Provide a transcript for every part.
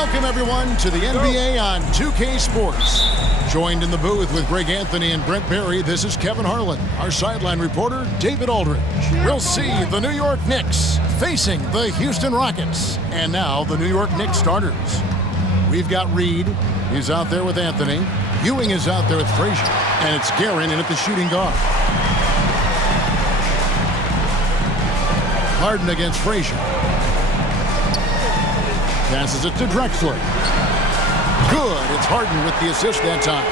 Welcome, everyone, to the NBA on 2K Sports. Joined in the booth with Greg Anthony and Brent Barry, this is Kevin Harlan. Our sideline reporter, David Aldridge. We'll see the New York Knicks facing the Houston Rockets. And now, the New York Knicks starters. We've got Reed. He's out there with Anthony. Ewing is out there with Frazier. And it's Guerin in at the shooting guard. Harden against Frazier. Passes it to Drexler. Good. It's Harden with the assist that time.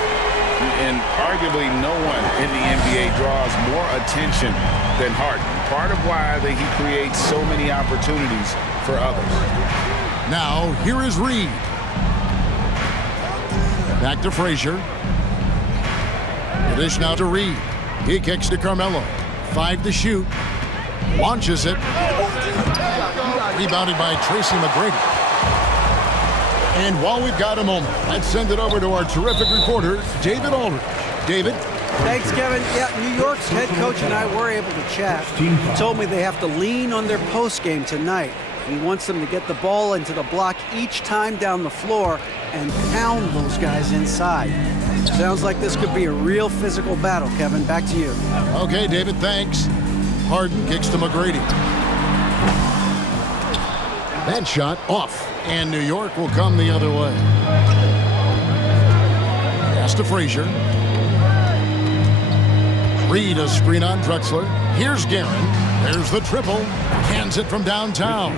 And arguably no one in the NBA draws more attention than Harden. Part of why he creates so many opportunities for others. Now, here is Reed. Back to Frazier. The dish now to Reed. He kicks to Carmelo. 5 to shoot. Launches it. Rebounded by Tracy McGrady. And while we've got a moment, let's send it over to our terrific reporter, David Aldridge. David? Thanks, Kevin. Yeah, New York's head coach and I were able to chat. He told me they have to lean on their post game tonight. He wants them to get the ball into the block each time down the floor and pound those guys inside. Sounds like this could be a real physical battle, Kevin. Back to you. Okay, David, thanks. Harden kicks to McGrady. That shot off, and New York will come the other way. Pass to Frazier. Reed a screen on Drexler. Here's Guerin. There's the triple. Hands it from downtown.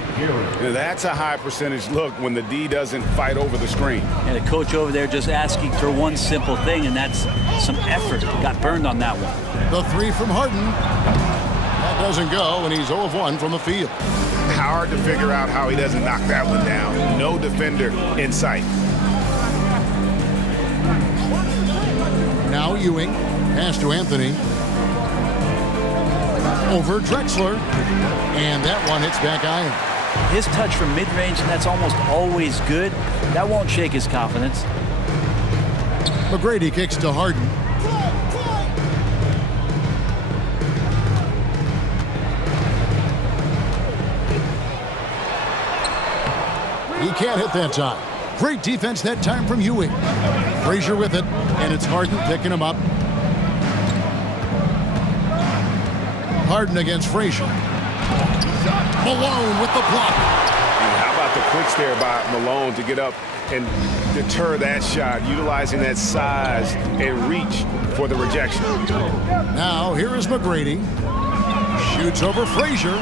That's a high percentage look when the D doesn't fight over the screen. And the coach over there just asking for one simple thing, and that's some effort. Got burned on that one. The three from Harden. That doesn't go, and he's 0 of 1 from the field. Hard to figure out how he doesn't knock that one down. No defender in sight. Now Ewing. Pass to Anthony. Over Drexler. And that one hits back iron. His touch from mid-range, that's almost always good. That won't shake his confidence. McGrady kicks to Harden. He can't hit that time. Great defense that time from Ewing. Frazier with it, and it's Harden picking him up. Harden against Frazier. Malone with the block. How about the quick stare by Malone to get up and deter that shot, utilizing that size and reach for the rejection. Now, here is McGrady. Shoots over Frazier.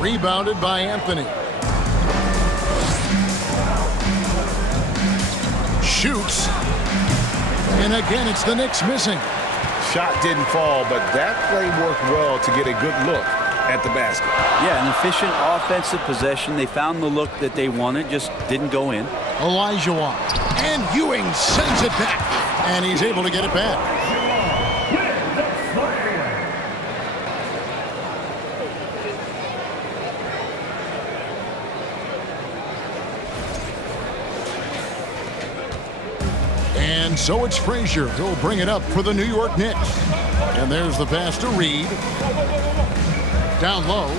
Rebounded by Anthony. Shoots. And again, it's the Knicks missing. Shot didn't fall, but that play worked well to get a good look at the basket. Yeah, an efficient offensive possession. They found the look that they wanted, just didn't go in. Elijah Watt. And Ewing sends it back. And he's able to get it back. And so it's Frazier who'll bring it up for the New York Knicks. And there's the pass to Reed. Down low.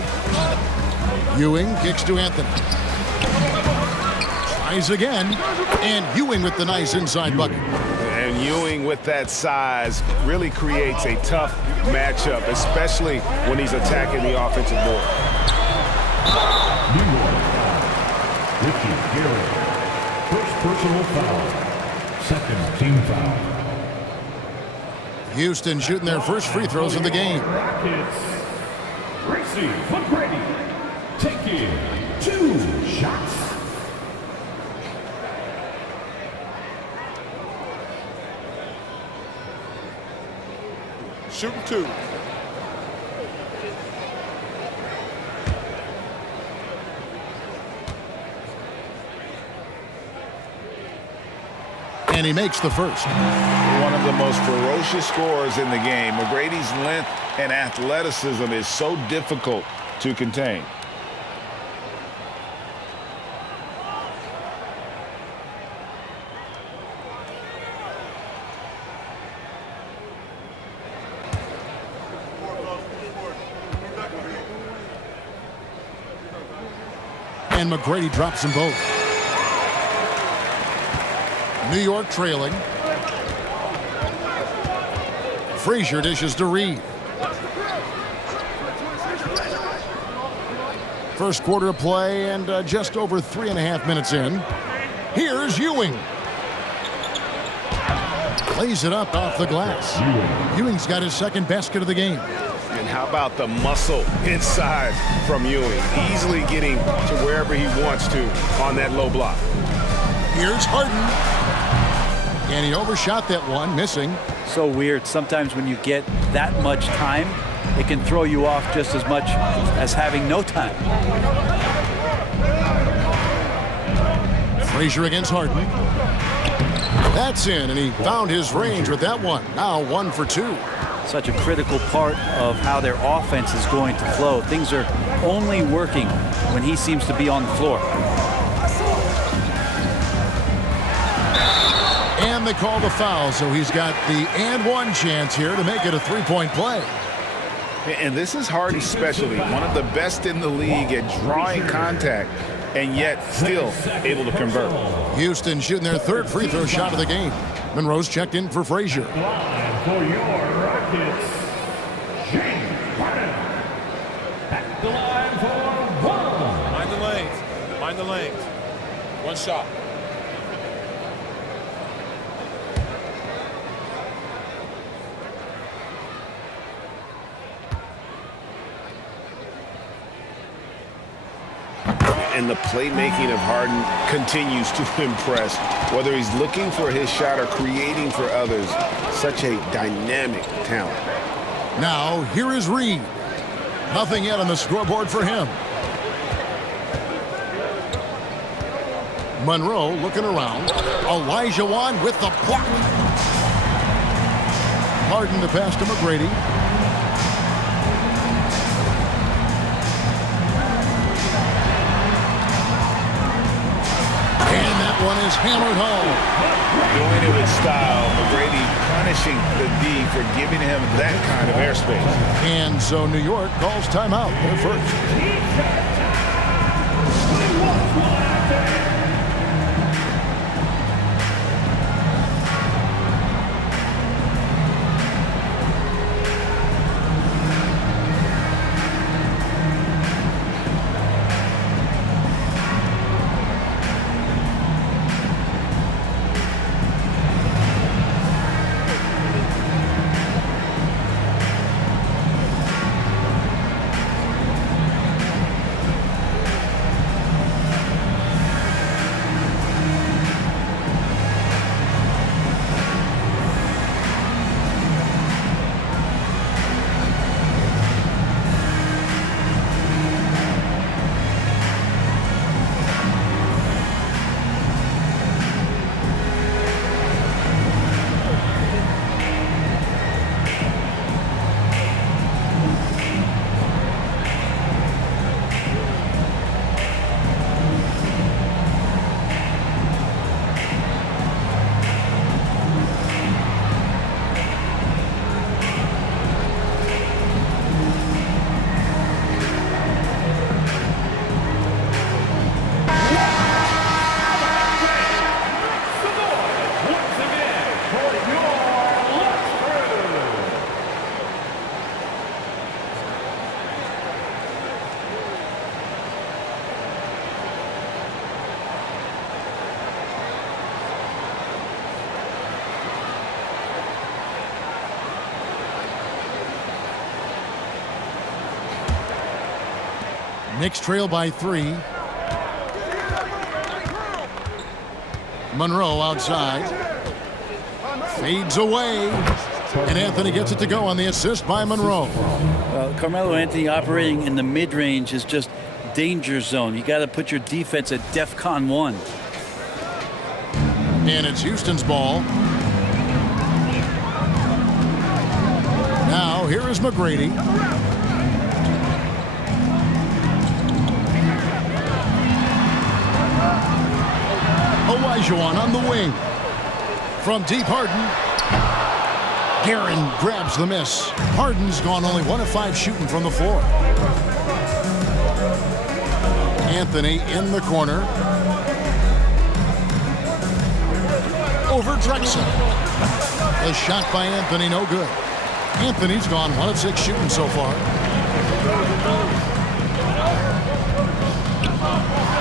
Ewing kicks to Anthony. Tries again. And Ewing with the nice inside bucket. And Ewing with that size really creates a tough matchup, especially when he's attacking the offensive board. New York. Richie Guerin. First personal foul. Second team foul. Houston shooting their first free throws of the game. Tracy McGrady taking 2 shots. Shooting 2. And he makes the first. One of the most ferocious scorers in the game. McGrady's length and athleticism is so difficult to contain. And McGrady drops them both. New York trailing. Frazier dishes to Reed. First quarter of play and just over 3.5 minutes in. Here's Ewing. Lays it up off the glass. Ewing's got his second basket of the game. And how about the muscle inside from Ewing? Easily getting to wherever he wants to on that low block. Here's Harden. And he overshot that one, missing. So weird. Sometimes when you get that much time, it can throw you off just as much as having no time. Frazier against Harden. That's in, and he found his range with that one. Now 1 for 2. Such a critical part of how their offense is going to flow. Things are only working when he seems to be on the floor. And they call the foul, so he's got the and one chance here to make it a 3-point play. And this is Harden's specialty, one of the best in the league at drawing contact and yet still able to convert. Houston shooting their third free throw shot of the game. Monroe's checked in for Frazier. Line for your Rockets, James Harden. At the line for one. Mind the lanes. Mind the lanes. One shot. And the playmaking of Harden continues to impress. Whether he's looking for his shot or creating for others, such a dynamic talent. Now, here is Reed. Nothing yet on the scoreboard for him. Monroe looking around. Olajuwon with the block. Harden to pass to McGrady. One is hammered home. Doing it with style. McGrady punishing the D for giving him that kind of airspace. And so New York calls timeout. They're first. Knicks trail by 3. Monroe outside. Fades away. And Anthony gets it to go on the assist by Monroe. Carmelo Anthony operating in the mid-range is just danger zone. You got to put your defense at DEFCON 1. And it's Houston's ball. Now here is McGrady. Olajuwon on the wing. From deep, Harden. Guerin grabs the miss. Harden's gone only 1 of 5 shooting from the floor. Anthony in the corner. over Drexler. The shot by Anthony, no good. Anthony's gone 1 of 6 shooting so far.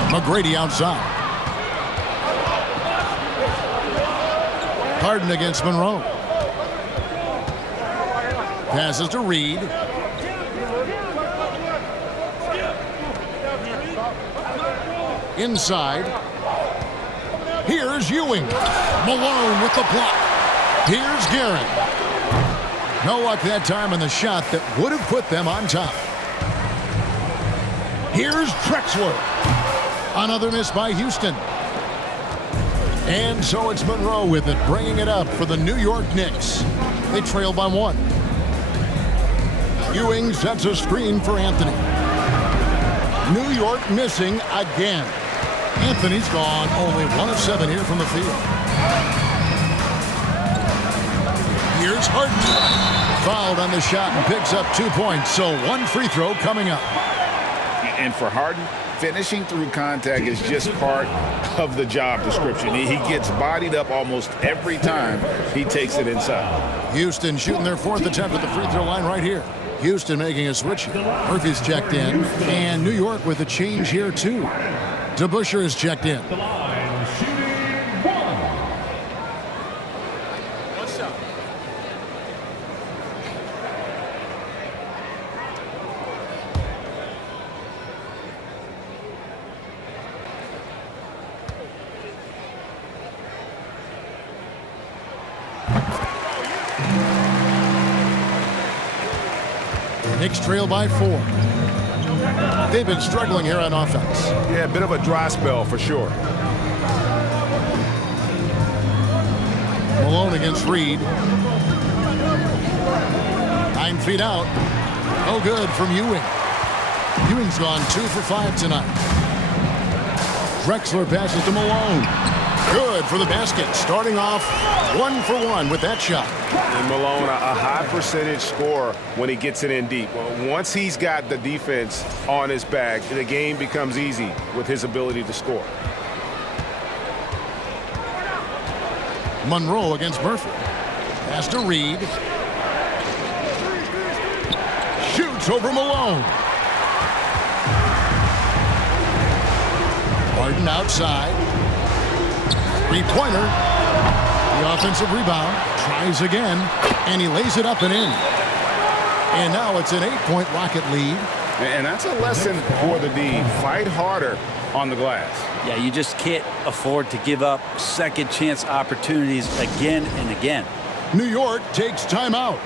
McGrady outside. Harden against Monroe. Passes to Reed. Inside. Here's Ewing. Malone with the block. Here's Guerin. No luck that time in the shot that would have put them on top. Here's Drexler. Another miss by Houston. And so it's Monroe with it, bringing it up for the New York Knicks. They trail by 1. Ewing sets a screen for Anthony. New York missing again. Anthony's gone only 1 of 7 here from the field. Here's Harden. Fouled on the shot and picks up 2 points, so 1 free throw coming up. And for Harden, finishing through contact is just part of the job description. He gets bodied up almost every time he takes it inside. Houston shooting their 4th attempt at the free throw line right here. Houston making a switch. Murphy's checked in, and New York with a change here too. DeBusschere is checked in. The line, shooting 1. One shot. Knicks trail by 4. They've been struggling here on offense. Yeah, a bit of a dry spell for sure. Malone against Reed. 9 feet out. No good from Ewing. Ewing's gone 2 for 5 tonight. Drexler passes to Malone. Good for the basket. Starting off 1 for 1 with that shot. And Malone, a high percentage scorer when he gets it in deep. Once he's got the defense on his back, the game becomes easy with his ability to score. Monroe against Murphy. Pass to Reed. Shoots over Malone. Harden outside. 3-pointer. The offensive rebound. Tries again. And he lays it up and in. And now it's an 8-point Rocket lead. And that's a lesson for the D. Fight harder on the glass. Yeah, you just can't afford to give up second chance opportunities again and again. New York takes timeout.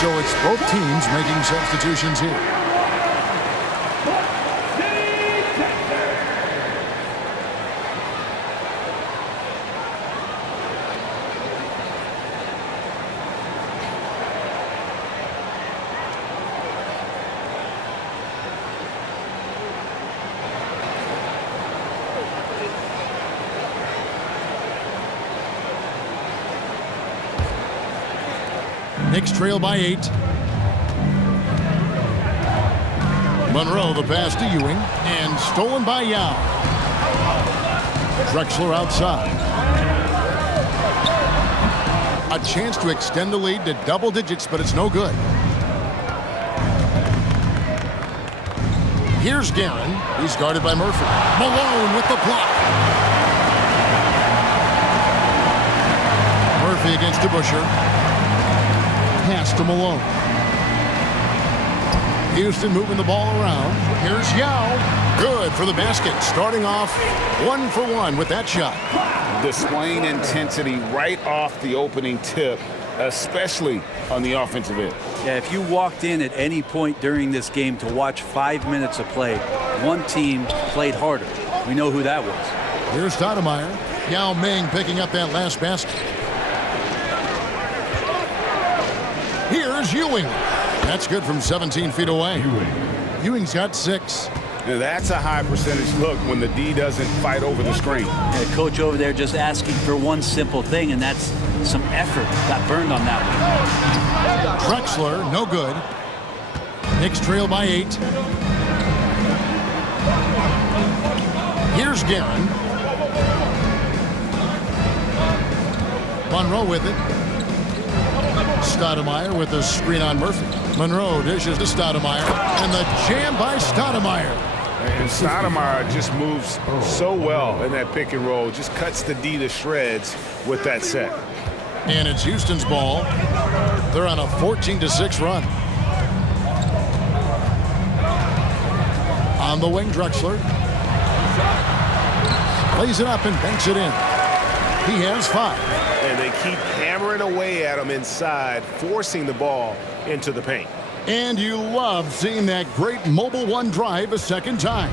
So it's both teams making substitutions here. Knicks trail by 8. Monroe the pass to Ewing and stolen by Yao. Drexler outside. A chance to extend the lead to double digits, but it's no good. Here's Guerin. He's guarded by Murphy. Malone with the block. Murphy against DeBusschere. Pass to Malone. Houston moving the ball around. Here's Yao. Good for the basket. Starting off 1 for 1 with that shot. Displaying intensity right off the opening tip, especially on the offensive end. Yeah, if you walked in at any point during this game to watch 5 minutes of play, one team played harder. We know who that was. Here's Stoudemire. Yao Ming picking up that last basket. Here's Ewing. That's good from 17 feet away. Ewing's got 6. Now that's a high percentage look when the D doesn't fight over the screen. Yeah, coach over there just asking for one simple thing, and that's some effort. Got burned on that one. Drexler, no good. Knicks trail by 8. Here's Guerin. Monroe with it. Stoudemire with the screen on Murphy. Monroe dishes to Stoudemire, and the jam by Stoudemire. And Stoudemire just moves so well in that pick and roll. Just cuts the D to shreds with that set. And it's Houston's ball. They're on a 14-6 run. On the wing, Drexler. Plays it up and banks it in. He has 5. And they keep hammering away at him inside, forcing the ball into the paint. And you love seeing that great mobile one drive a second time.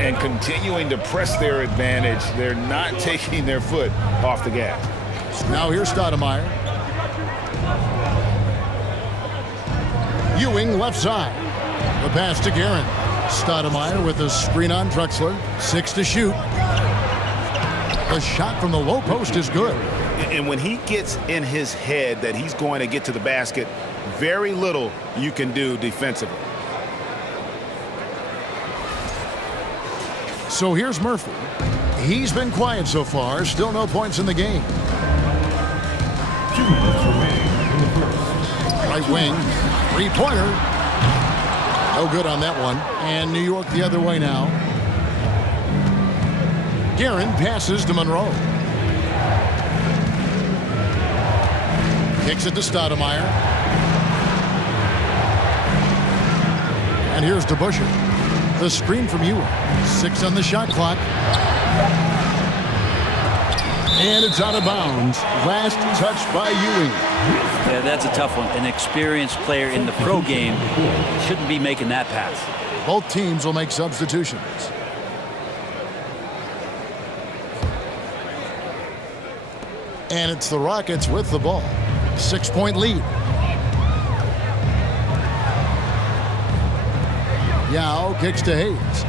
And continuing to press their advantage. They're not taking their foot off the gas. Now here's Stoudemire. Ewing left side. The pass to Guerin. Stoudemire with the screen on Drexler. 6 to shoot. The shot from the low post is good. And when he gets in his head that he's going to get to the basket, very little you can do defensively. So here's Murphy. He's been quiet so far. Still no points in the game. 2 minutes remaining in the first. Right wing. 3-pointer. No good on that one. And New York the other way now. Guerin passes to Monroe. Kicks it to Stoudemire. And here's DeBusschere. The screen from Ewing. 6 on the shot clock. And it's out of bounds. Last touch by Ewing. Yeah, that's a tough one. An experienced player in the pro game shouldn't be making that pass. Both teams will make substitutions. And it's the Rockets with the ball. 6-point lead. Yao kicks to Hayes.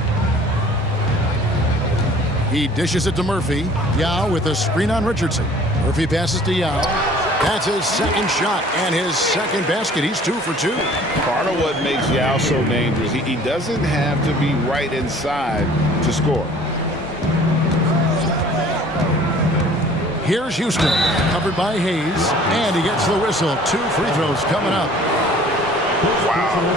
He dishes it to Murphy. Yao with a screen on Richardson. Murphy passes to Yao. That's his second shot and his second basket. He's 2 for 2. Part of what makes Yao so dangerous, he doesn't have to be right inside to score. Here's Houston, covered by Hayes, and he gets the whistle. 2 free throws coming up.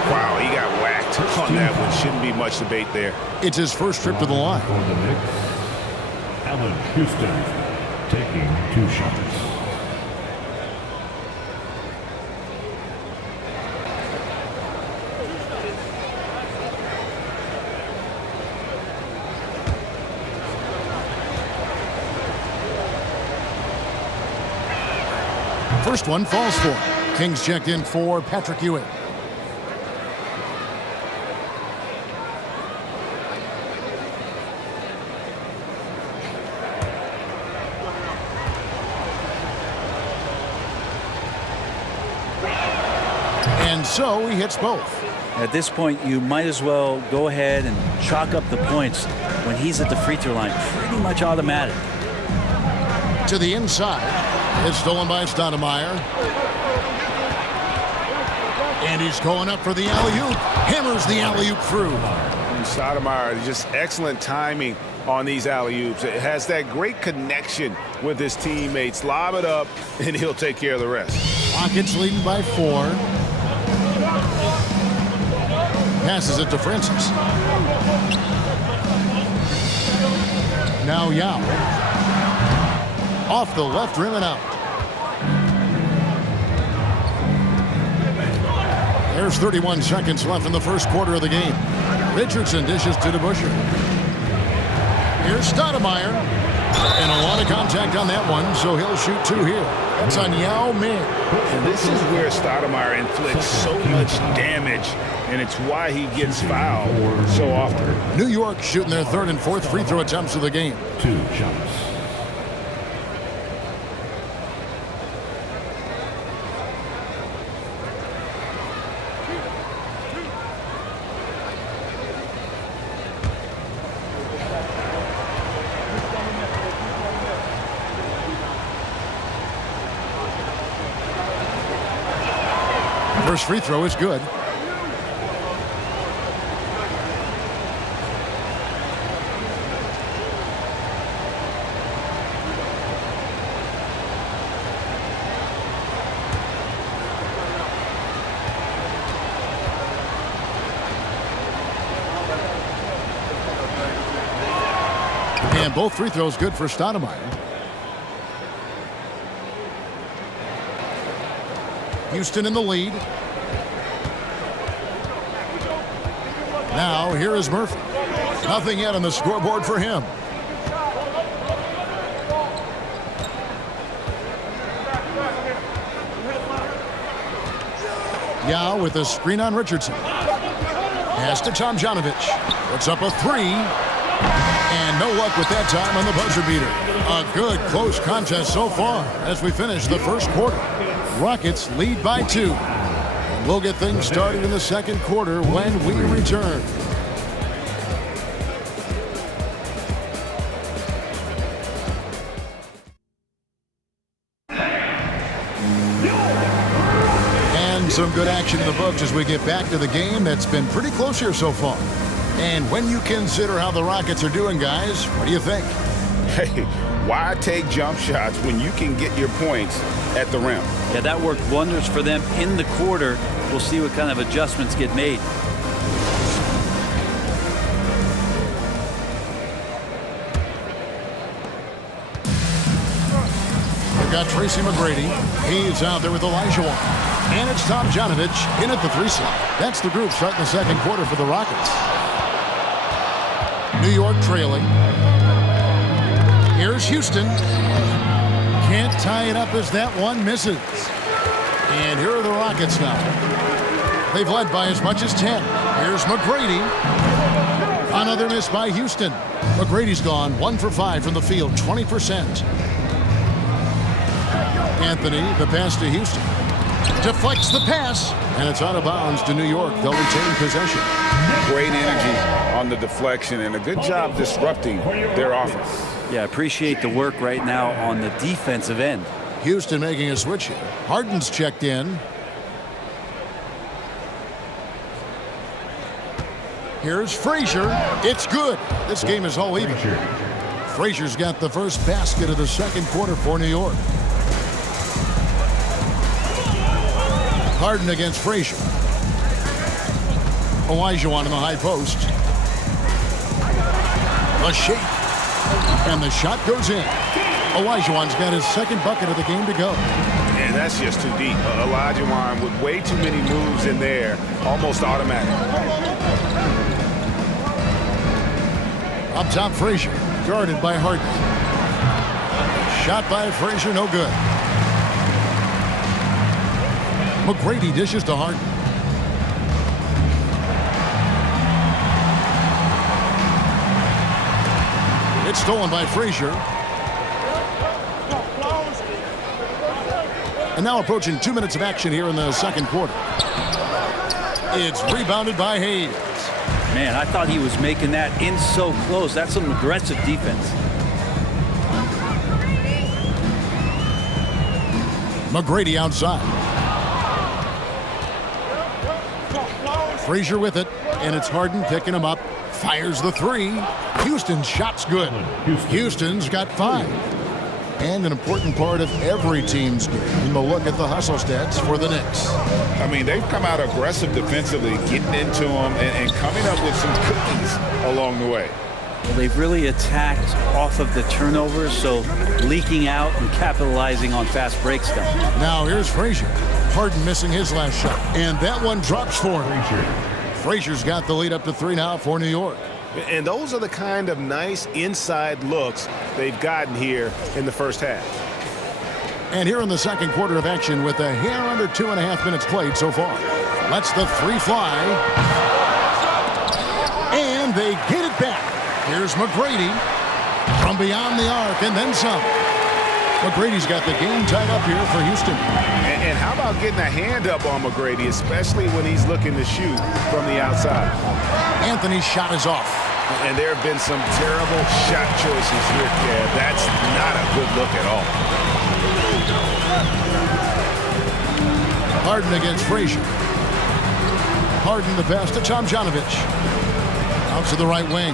Wow, he got whacked on that one. Shouldn't be much debate there. It's his first trip to the line. For the Knicks, Allen Houston taking 2 shots. First one falls for him. Kings checked in for Patrick Ewing. And so he hits both. At this point, you might as well go ahead and chalk up the points when he's at the free throw line. Pretty much automatic. To the inside. It's stolen by Stoudemire. And he's going up for the alley-oop. Hammers the alley-oop through. And Stoudemire, just excellent timing on these alley-oops. It has that great connection with his teammates. Lob it up, and he'll take care of the rest. Rockets leading by 4. Passes it to Francis. Now Yao. Off the left rim and out. There's 31 seconds left in the first quarter of the game. Richardson dishes to DeBusschere. Here's Stoudemire. And a lot of contact on that one, so he'll shoot 2 here. That's on Yao Ming. And this is where Stoudemire inflicts so much damage, and it's why he gets fouled so often. New York shooting their 3rd and 4th free throw attempts of the game. 2 shots. First free throw is good. And both free throws good for Stoudemire. Houston in the lead. Now here is Murphy. Nothing yet on the scoreboard for him. Yao with a screen on Richardson. Pass to Tomjanovich. Puts up a 3. And no luck with that time on the buzzer beater. A good close contest so far as we finish the first quarter. Rockets lead by 2. We'll get things started in the second quarter when we return. And some good action in the books as we get back to the game that's been pretty close here so far. And when you consider how the Rockets are doing, guys, what do you think? Hey, why take jump shots when you can get your points at the rim? Yeah, that worked wonders for them in the quarter. We'll see what kind of adjustments get made. They've got Tracy McGrady. He's out there with Olajuwon. And it's Tomjanovich in at the 3 slot. That's the group starting the second quarter for the Rockets. New York trailing. Here's Houston. Can't tie it up as that one misses. And here are the Rockets now. They've led by as much as 10. Here's McGrady. Another miss by Houston. McGrady's gone 1 for 5 from the field, 20%. Anthony, the pass to Houston. Deflects the pass. And it's out of bounds to New York. They'll retain possession. Great energy on the deflection and a good job disrupting their offense. Yeah, appreciate the work right now on the defensive end. Houston making a switch here. Harden's checked in. Here's Frazier. It's good. This game is all even. Frazier's got the first basket of the second quarter for New York. Harden against Frazier. Olajuwon in the high post. A shake. And the shot goes in. Olajuwon's got his second bucket of the game to go. And that's just too deep. Olajuwon with way too many moves in there. Almost automatic. Up top, Frazier. Guarded by Harden. Shot by Frazier, no good. McGrady dishes to Harden. It's stolen by Frazier. And now approaching 2 minutes of action here in the second quarter. It's rebounded by Hayes. Man, I thought he was making that in so close. That's some aggressive defense. McGrady outside. Frazier with it, and it's Harden picking him up. Fires the three. Houston's shot's good. Houston's got 5. And an important part of every team's game. We'll look at the hustle stats for the Knicks. I mean, they've come out aggressive defensively, getting into them and coming up with some cookies along the way. Well, they've really attacked off of the turnovers, so leaking out and capitalizing on fast break stuff. Now here's Frazier. Harden missing his last shot, and that one drops for him. Frazier's got the lead up to 3 now for New York. And those are the kind of nice inside looks they've gotten here in the first half. And here in the second quarter of action with a hair under 2.5 minutes played so far. Lets the 3 fly. And they get it back. Here's McGrady from beyond the arc and then some. McGrady's got the game tied up here for Houston. And how about getting a hand up on McGrady, especially when he's looking to shoot from the outside? Anthony's shot is off. And there have been some terrible shot choices here, Kev. That's not a good look at all. Harden against Frazier. Harden the pass to Tomjanovich. Out to the right wing.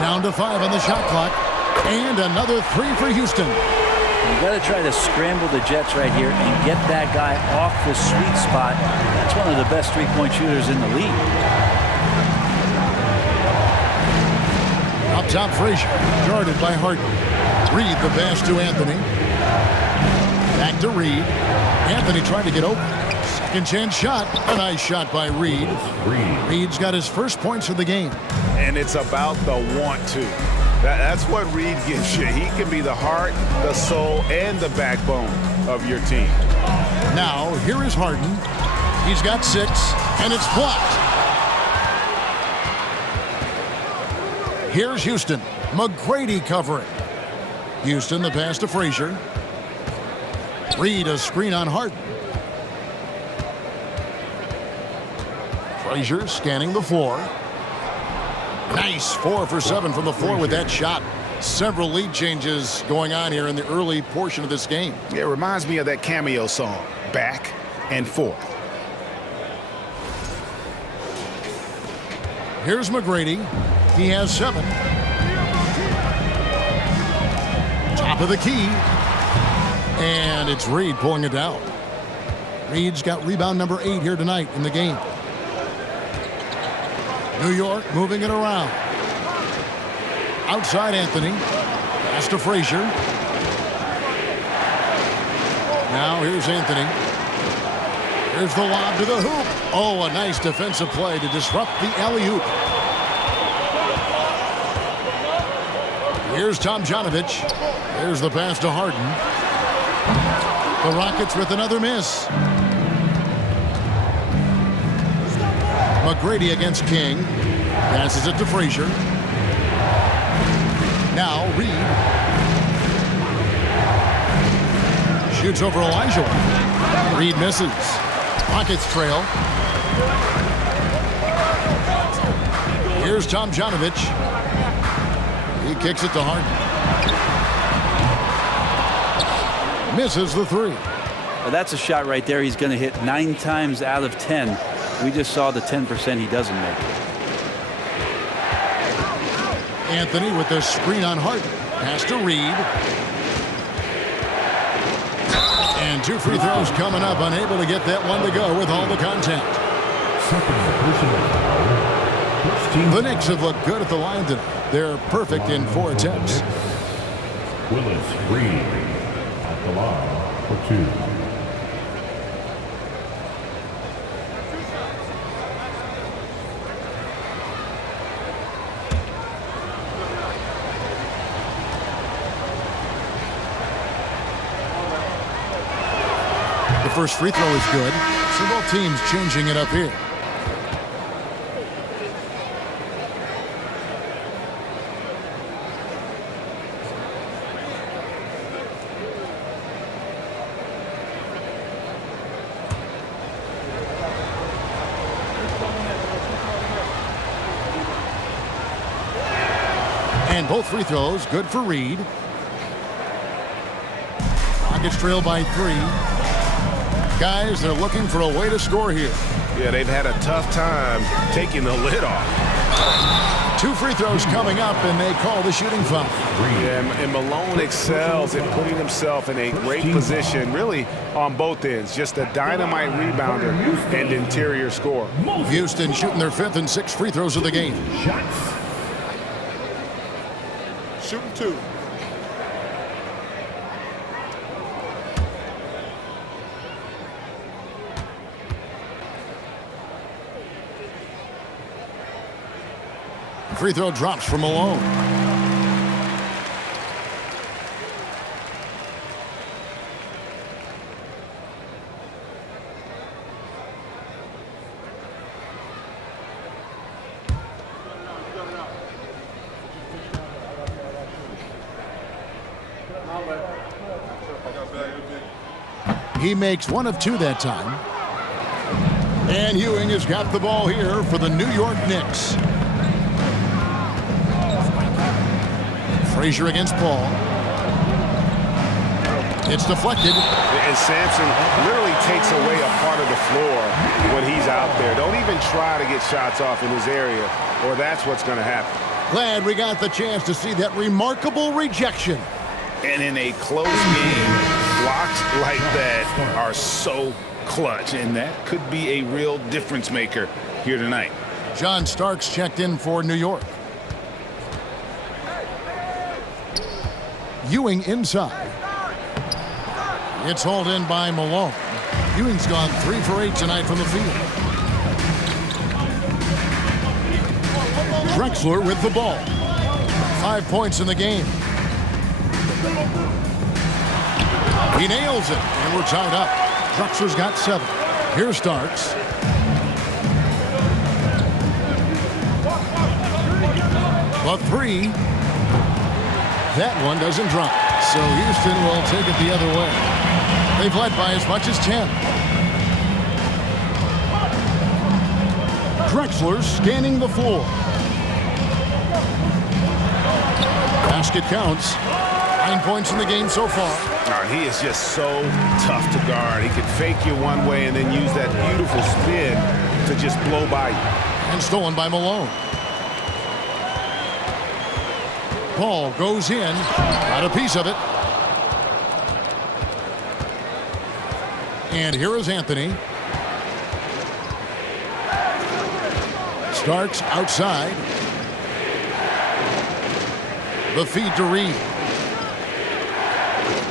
Down to 5 on the shot clock. And another 3 for Houston. You got to try to scramble the Jets right here and get that guy off the sweet spot. That's one of the best three-point shooters in the league. Up top, Frazier, guarded by Harden. Reed the pass to Anthony. Back to Reed. Anthony trying to get open. Second chance shot. A nice shot by Reed. Reed's got his first points of the game. And it's about the want to. That's what Reed gives you. He can be the heart, the soul, and the backbone of your team. Now, here is Harden. He's got 6, and it's blocked. Here's Houston. McGrady covering. Houston, the pass to Frazier. Reed, a screen on Harden. Frazier scanning the floor. Nice 4 for 7 from the floor with that shot. Several lead changes going on here in the early portion of this game. It reminds me of that Cameo song, Back and Forth. Here's McGrady. He has 7. Top of the key. And it's Reed pulling it down. Reed's got rebound number 8 here tonight in the game. New York moving it around. Outside Anthony. Pass to Frazier. Now here's Anthony. Here's the lob to the hoop. Oh, a nice defensive play to disrupt the alley-oop. Here's Tomjanovich. There's the pass to Harden. The Rockets with another miss. McGrady against King. Passes it to Frazier. Now Reed. Shoots over Elijah. Reed misses. Rockets trail. Here's Tomjanovich. He kicks it to Harden. Misses the 3. Well, that's a shot right there he's going to hit 9 times out of 10. We just saw the 10% he doesn't make. Anthony with the screen on Harden. Pass to Reed. And 2 free throws coming up. Unable to get that one to go with all the contact. The Knicks have looked good at the line tonight. They're perfect in 4 attempts. Willis Reed at the line for 2. The first free throw is good. So both teams changing it up here. And both free throws good for Reed. Rockets trail by 3. Guys, they're looking for a way to score here. Yeah, they've had a tough time taking the lid off. 2 free throws coming up, and they call the shooting foul. Yeah, and Malone excels at putting himself in a great position, really on both ends. Just a dynamite rebounder and interior scorer. Houston shooting their 5th and 6th free throws of the game. Shooting 2. Free throw drops from Malone. He makes 1 of 2 that time. And Ewing has got the ball here for the New York Knicks. Frazier against Paul. It's deflected. And Sampson literally takes away a part of the floor when he's out there. Don't even try to get shots off in his area, or that's what's going to happen. Glad we got the chance to see that remarkable rejection. And in a close game, blocks like that are so clutch, and that could be a real difference maker here tonight. John Starks checked in for New York. Ewing inside. It's hauled in by Malone. Ewing's gone 3 for 8 tonight from the field. Drexler with the ball. 5 points in the game. He nails it, and we're tied up. Drexler's got 7. Here's Starks. A 3. That one doesn't drop, so Houston will take it the other way. They've led by as much as 10. Drexler scanning the floor. Basket counts. 9 points in the game so far. He is just so tough to guard. He can fake you one way and then use that beautiful spin to just blow by you. And stolen by Malone. Paul goes in, got a piece of it. And here is Anthony. Starks outside. The feed to Reed.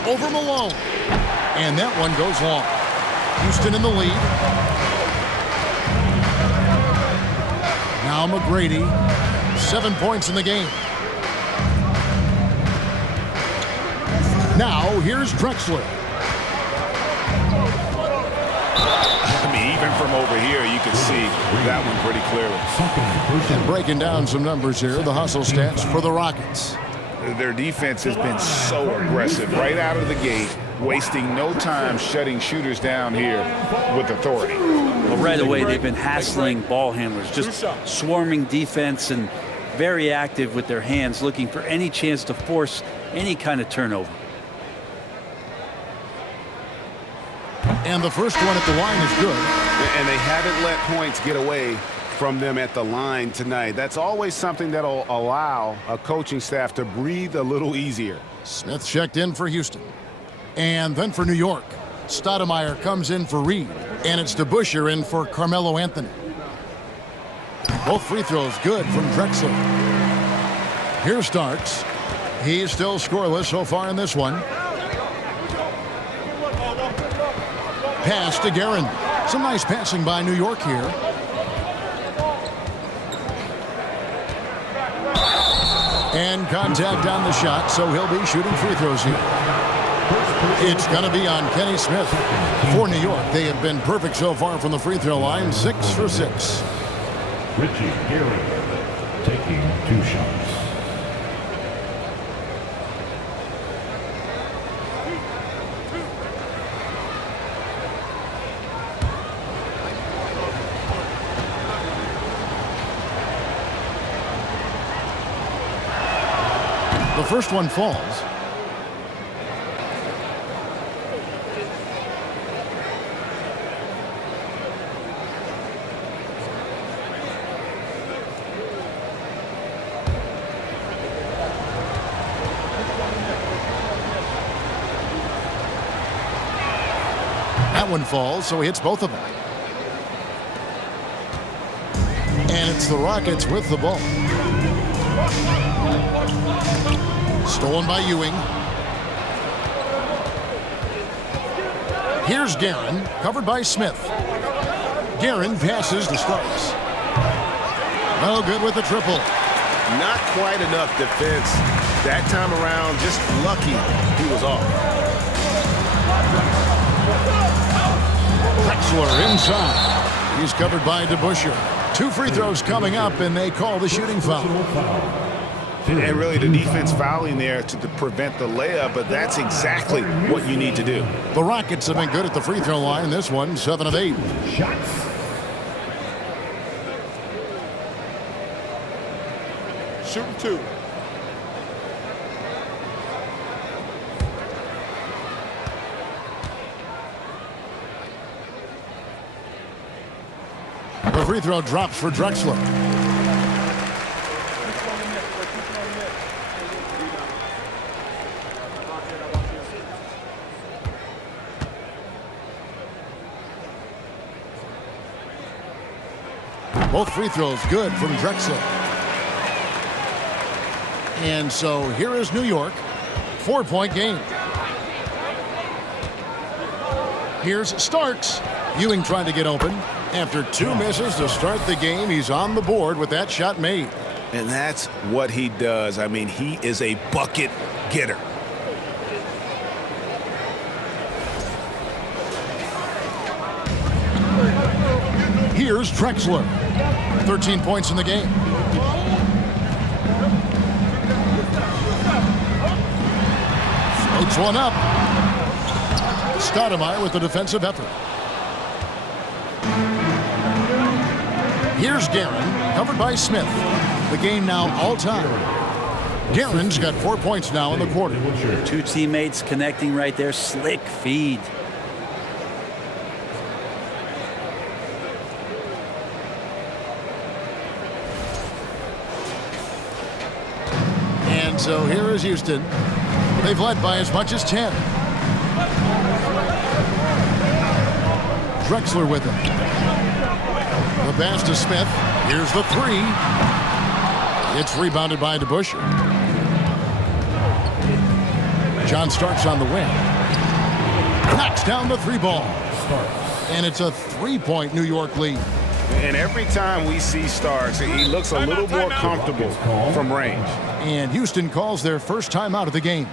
Over Malone. And that one goes long. Houston in the lead. Now McGrady. 7 points in the game. Now, here's Drexler. I mean, even from over here, you can see that one pretty clearly. And breaking down some numbers here, the hustle stats for the Rockets. Their defense has been so aggressive right out of the gate, wasting no time shutting shooters down here with authority. Well, right away, they've been hassling ball handlers, just swarming defense and very active with their hands, looking for any chance to force any kind of turnover. And the first one at the line is good. And they haven't let points get away from them at the line tonight. That's always something that'll allow a coaching staff to breathe a little easier. Smith checked in for Houston. And then for New York, Stoudemire comes in for Reed. And it's DeBusschere in for Carmelo Anthony. Both free throws good from Drexler. Here Starks. He's still scoreless so far in this one. Pass to Guerin. Some nice passing by New York here. And contact on the shot, so he'll be shooting free throws here. It's going to be on Kenny Smith. For New York, they have been perfect so far from the free throw line, 6 for 6. Richie Guerin taking 2 shots. The first one falls. That one falls, so he hits both of them. And it's the Rockets with the ball. Stolen by Ewing. Here's Guerin, covered by Smith. Guerin passes to Starks. No good with the triple. Not quite enough defense. That time around, just lucky he was off. Drexler inside. He's covered by DeBusschere. 2 free throws coming up, and they call the shooting foul. And really the defense fouling there to prevent the layup, but that's exactly what you need to do. The Rockets have been good at the free throw line. This one, 7 of 8. Shots. Shooting 2. The free throw drops for Drexler. Both free throws good from Drexler. And so here is New York. 4-point game. Here's Starks. Ewing trying to get open. After 2 misses to start the game, he's on the board with that shot made. And that's what he does. I mean, he is a bucket getter. Here's Drexler. 13 points in the game. Floats one up. Stoudemire with the defensive effort. Here's Guerin, covered by Smith. The game now all-time. Guerin's got 4 points now in the quarter. 2 teammates connecting right there. Slick feed. And so here is Houston. They've led by as much as 10. Drexler with him. The pass to Smith. Here's the 3. It's rebounded by DeBusschere. John Starks on the wing. Knocks down the 3 ball. And it's a 3-point New York lead. And every time we see Starks, he looks a little more comfortable from range. And Houston calls their first time out of the game.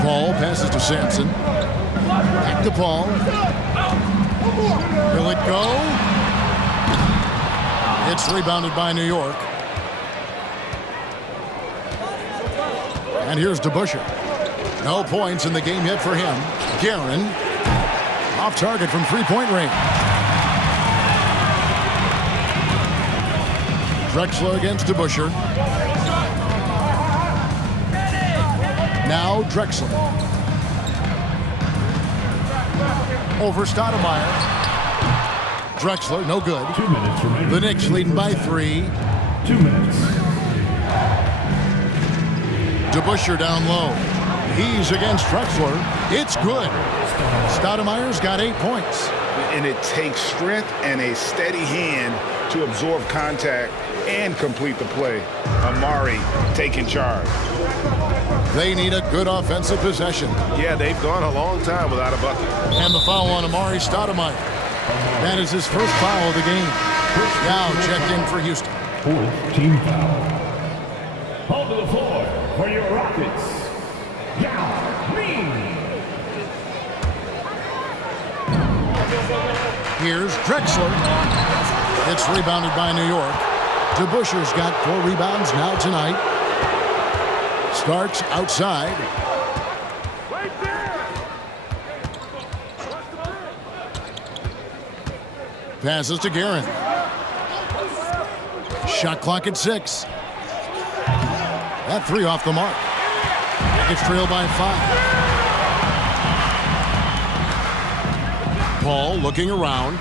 Paul passes to Sampson. Back to Paul. Will it go? It's rebounded by New York. And here's DeBusschere. No points in the game yet for him. Guerin off target from three-point range. Drexler against DeBusschere. Now Drexler. Over Stoudemire. Drexler, no good. 2 minutes remaining. The Knicks leading by 3. 2 minutes. DeBusschere down low. He's against Drexler. It's good. Stoudemire's got 8 points. And it takes strength and a steady hand to absorb contact and complete the play. Amar'e taking charge. They need a good offensive possession. Yeah, they've gone a long time without a bucket. And the foul on Amar'e Stoudemire. That is his first foul of the game. Now checked in for Houston. 4th team foul. Hold to the floor for your Rockets. Yao Ming. Here's Drexler. It's rebounded by New York. DeBusschere's got 4 rebounds now tonight. Starts outside. Passes to Guerin. Shot clock at 6. That 3 off the mark. It's trailed by 5. Paul looking around.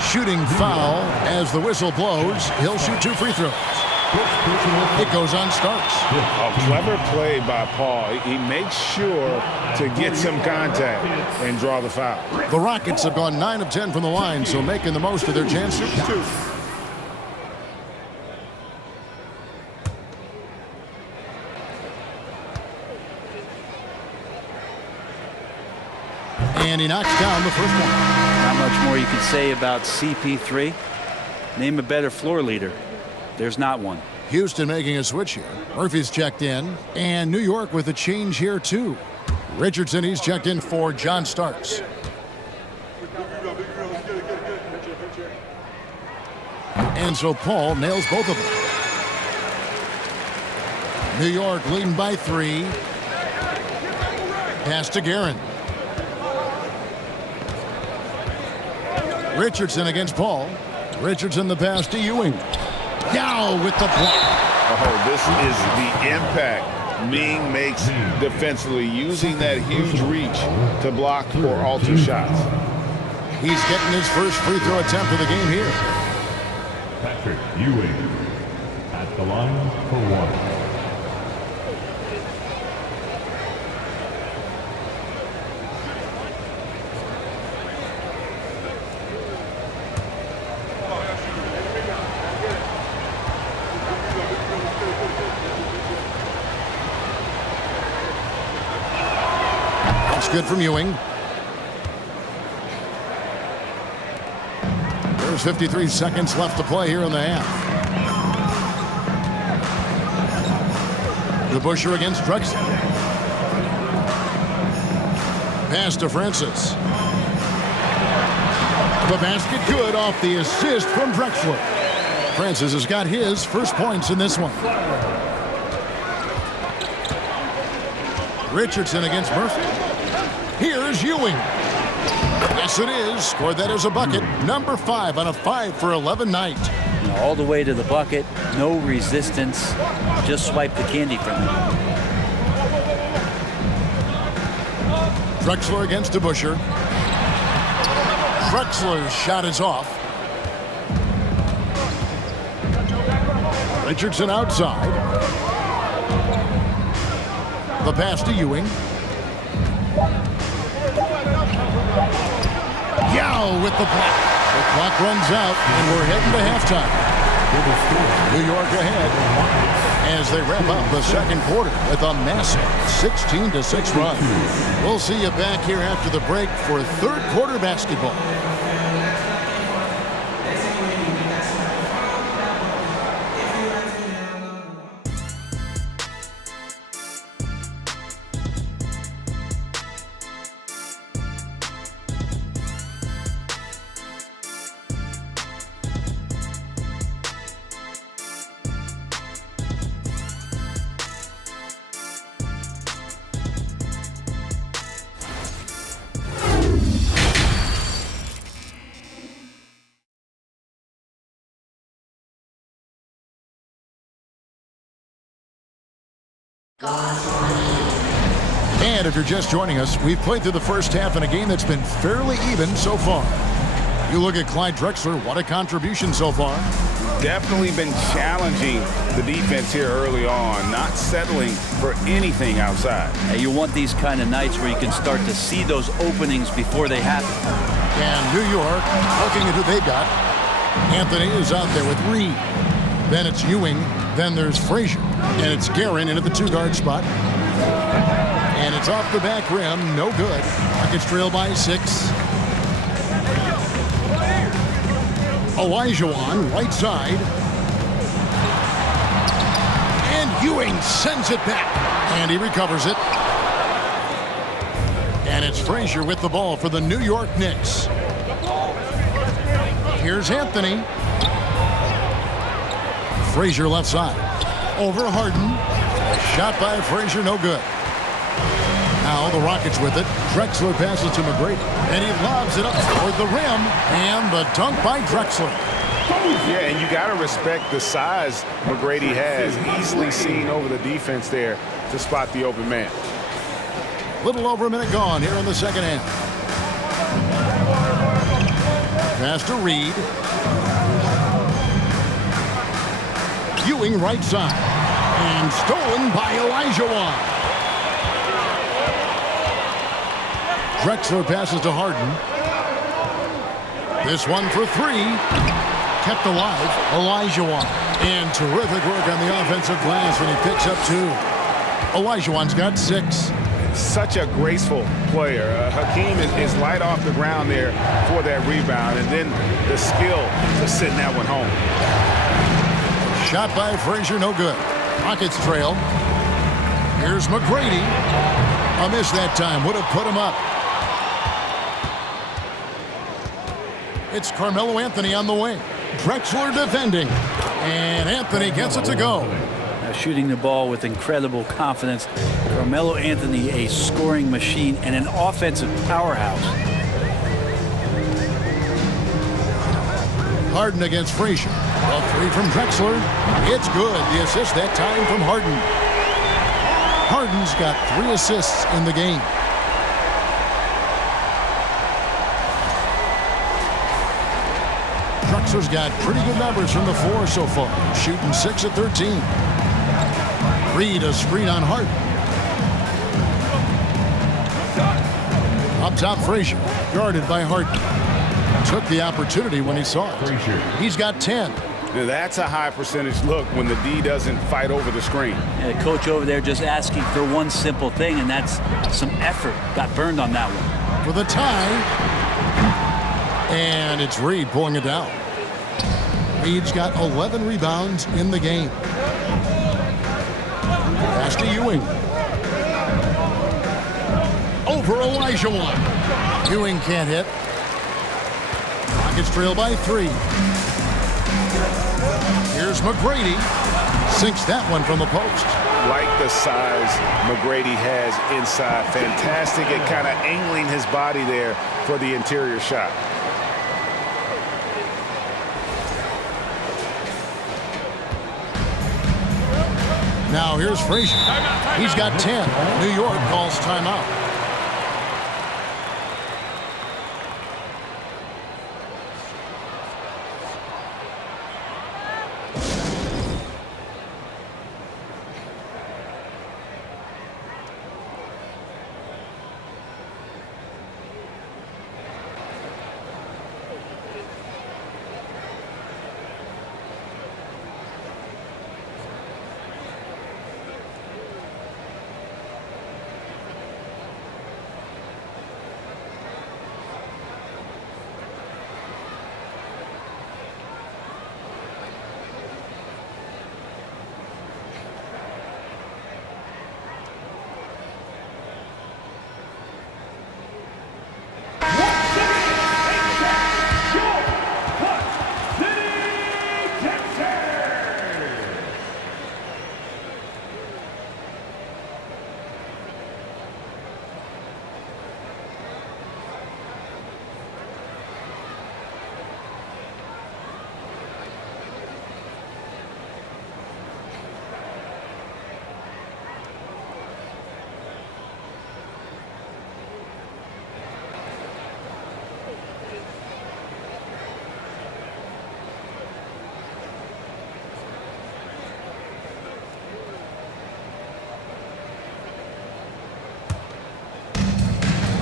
Shooting foul as the whistle blows. He'll shoot 2 free throws. It goes on Starks. A clever play by Paul. He makes sure to get some contact and draw the foul. The Rockets have gone 9 of 10 from the line, so making the most of their chances. And he knocks down the first one. Not much more you can say about CP3. Name a better floor leader. There's not one. Houston making a switch here. Murphy's checked in. And New York with a change here, too. Richardson, he's checked in for John Starks. And so Paul nails both of them. New York leading by 3. Pass to Guerin. Richardson against Paul. Richardson the pass to Ewing. Yao with the block. Oh, this is the impact Ming makes defensively, using that huge reach to block or alter shots. He's getting his first free throw attempt of the game here. Patrick Ewing at the line for 1. Good from Ewing. There's 53 seconds left to play here in the half. DeBusschere against Drexler. Pass to Francis. The basket good off the assist from Drexler. Francis has got his first points in this one. Richardson against Murphy. Here's Ewing. Yes, it is. Scored that as a bucket. Number 5 on a 5 for 11 night. All the way to the bucket. No resistance. Just swipe the candy from it. Drexler against DeBusschere. Drexler's shot is off. Richardson outside. The pass to Ewing. Yao with the block. The clock runs out, and we're heading to halftime. New York ahead as they wrap up the second quarter with a massive 16-6 run. We'll see you back here after the break for third quarter basketball. And if you're just joining us, we've played through the first half in a game that's been fairly even so far. You look at Clyde Drexler, what a contribution so far. Definitely been challenging the defense here early on, not settling for anything outside. And you want these kind of nights where you can start to see those openings before they happen. And New York, looking at who they've got. Anthony is out there with Reed. Then it's Ewing. Then there's Frazier. And it's Guerin in at the 2-guard spot. And it's off the back rim. No good. Rockets trail by 6. Olajuwon, right side. And Ewing sends it back. And he recovers it. And it's Frazier with the ball for the New York Knicks. Here's Anthony. Frazier left side. Over Harden. Shot by Frazier, no good. Now the Rockets with it. Drexler passes to McGrady. And he lobs it up toward the rim. And the dunk by Drexler. Yeah, and you got to respect the size McGrady has. Easily seen over the defense there to spot the open man. Little over a minute gone here in the second half. Pass to Reed. Ewing right side. And stolen by Olajuwon. Drexler passes to Harden. This one for 3. Kept alive. Olajuwon. And terrific work on the offensive glass when he picks up 2. Olajuwon's got 6. Such a graceful player. Hakeem is light off the ground there for that rebound, and then the skill to send that one home. Shot by Frazier, no good. Rockets trail. Here's McGrady. A miss that time. Would have put him up. It's Carmelo Anthony on the wing. Drexler defending. And Anthony gets it to go. Now shooting the ball with incredible confidence. Carmelo Anthony, a scoring machine and an offensive powerhouse. Harden against Frazier. A 3 from Drexler. It's good. The assist that time from Harden. Harden's got 3 assists in the game. Drexler's got pretty good numbers from the 4 so far. Shooting 6 of 13. Reed a screen on Harden. Up top, Frazier. Guarded by Harden. Took the opportunity when he saw it. He's got 10. Now that's a high percentage look when the D doesn't fight over the screen. And the coach over there just asking for one simple thing, and that's some effort. Got burned on that one. For the tie. And it's Reed pulling it down. Reed's got 11 rebounds in the game. Pass to Ewing. Over Olajuwon. Ewing can't hit. Rockets trail by 3. Here's McGrady. Sinks that one from the post. Like the size McGrady has inside. Fantastic at kind of angling his body there for the interior shot. Now here's Frazier. He's got 10. New York calls timeout.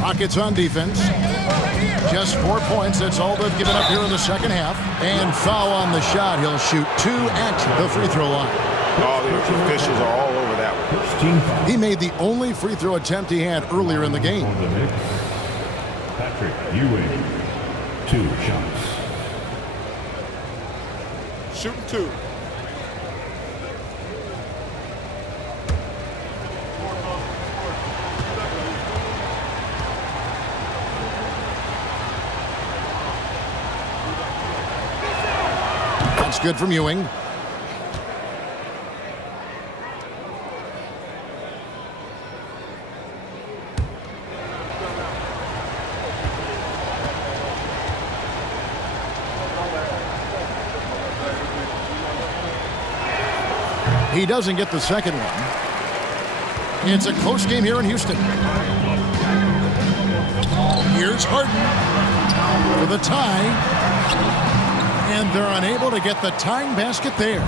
Rockets on defense. Just 4 points. That's all they've given up here in the second half. And foul on the shot. He'll shoot 2 at the free throw line. Oh, the officials are all over that one. He made the only free throw attempt he had earlier in the game. For the Knicks, Patrick Ewing, 2 shots. Shooting 2. That's good from Ewing. He doesn't get the second one. It's a close game here in Houston. Here's Harden for the tie. And they're unable to get the tying basket there.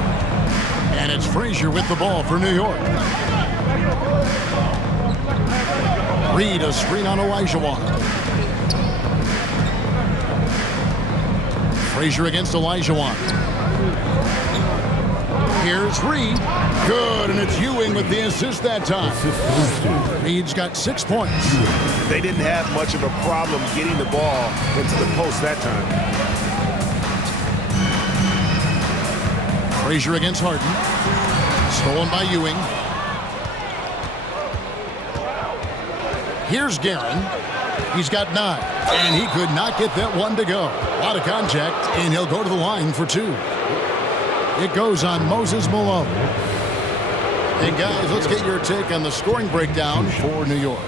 And it's Frazier with the ball for New York. Reed, a screen on Olajuwon. Frazier against Olajuwon. Here's Reed. Good, and it's Ewing with the assist that time. Reed's got 6 points. They didn't have much of a problem getting the ball into the post that time. Frazier against Harden. Stolen by Ewing. Here's Guerin. He's got 9, and he could not get that one to go. A lot of contact, and he'll go to the line for 2. It goes on Moses Malone. And guys, let's get your take on the scoring breakdown for New York.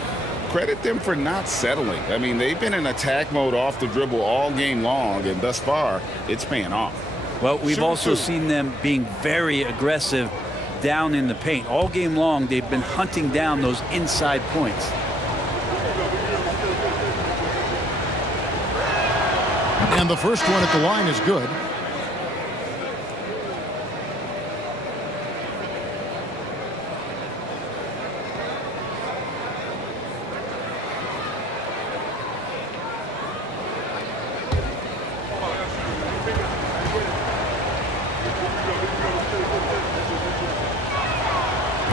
Credit them for not settling. I mean, they've been in attack mode off the dribble all game long, and thus far, it's paying off. Well, we've also seen them being very aggressive down in the paint. All game long, they've been hunting down those inside points. And the first one at the line is good.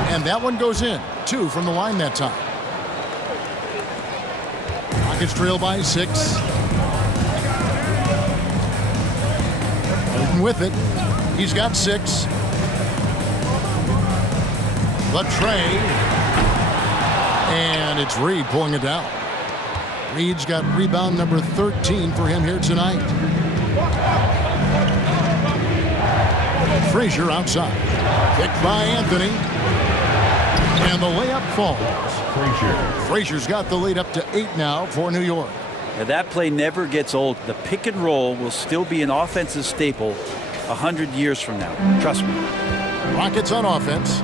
And that one goes in. 2 from the line that time. Rockets trail by 6. Holden with it. He's got 6. The tray. And it's Reed pulling it down. Reed's got rebound number 13 for him here tonight. Frazier outside. Kicked by Anthony. And the layup falls. Frazier's got the lead up to 8 now for New York. Now that play never gets old. The pick and roll will still be an offensive staple 100 years from now. Trust me. Rockets on offense.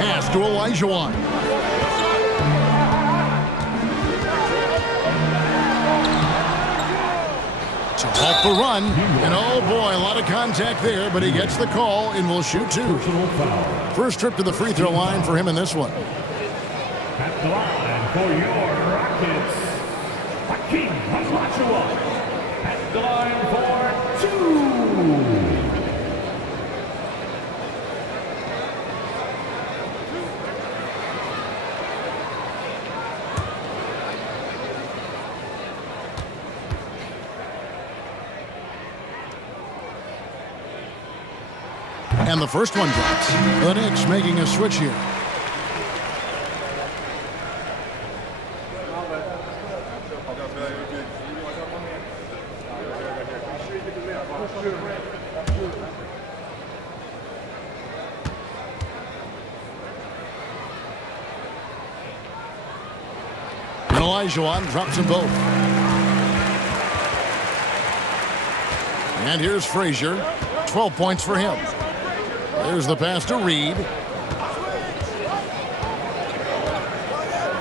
Pass to Olajuwon. To halt the run. And oh boy, a lot of contact there, but he gets the call and will shoot 2. First trip to the free throw line for him in this one. At the line for your Rockets, Hakeem Olajuwon. At the line for 2. And the first one drops. The Knicks making a switch here. And Olajuwon drops them both. And here's Frazier. 12 points for him. There's the pass to Reed.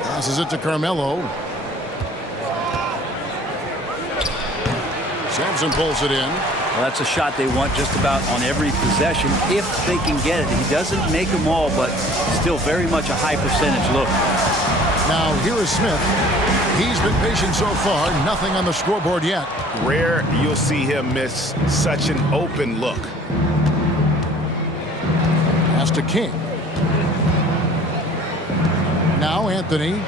Passes it to Carmelo. Sampson pulls it in. Well, that's a shot they want just about on every possession if they can get it. He doesn't make them all, but still very much a high percentage look. Now here is Smith. He's been patient so far. Nothing on the scoreboard yet. Rare you'll see him miss such an open look. Pass to King. Now Anthony.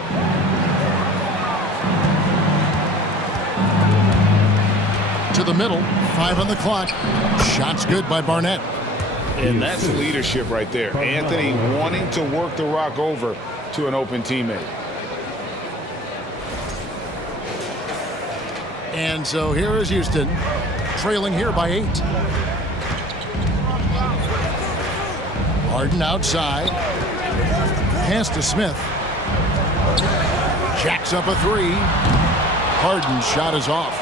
To the middle. 5 on the clock. Shot's good by Barnett. And that's leadership right there. Anthony wanting to work the rock over to an open teammate. And so here is Houston, trailing here by 8. Harden outside. Pass to Smith. Jacks up a 3. Harden's shot is off.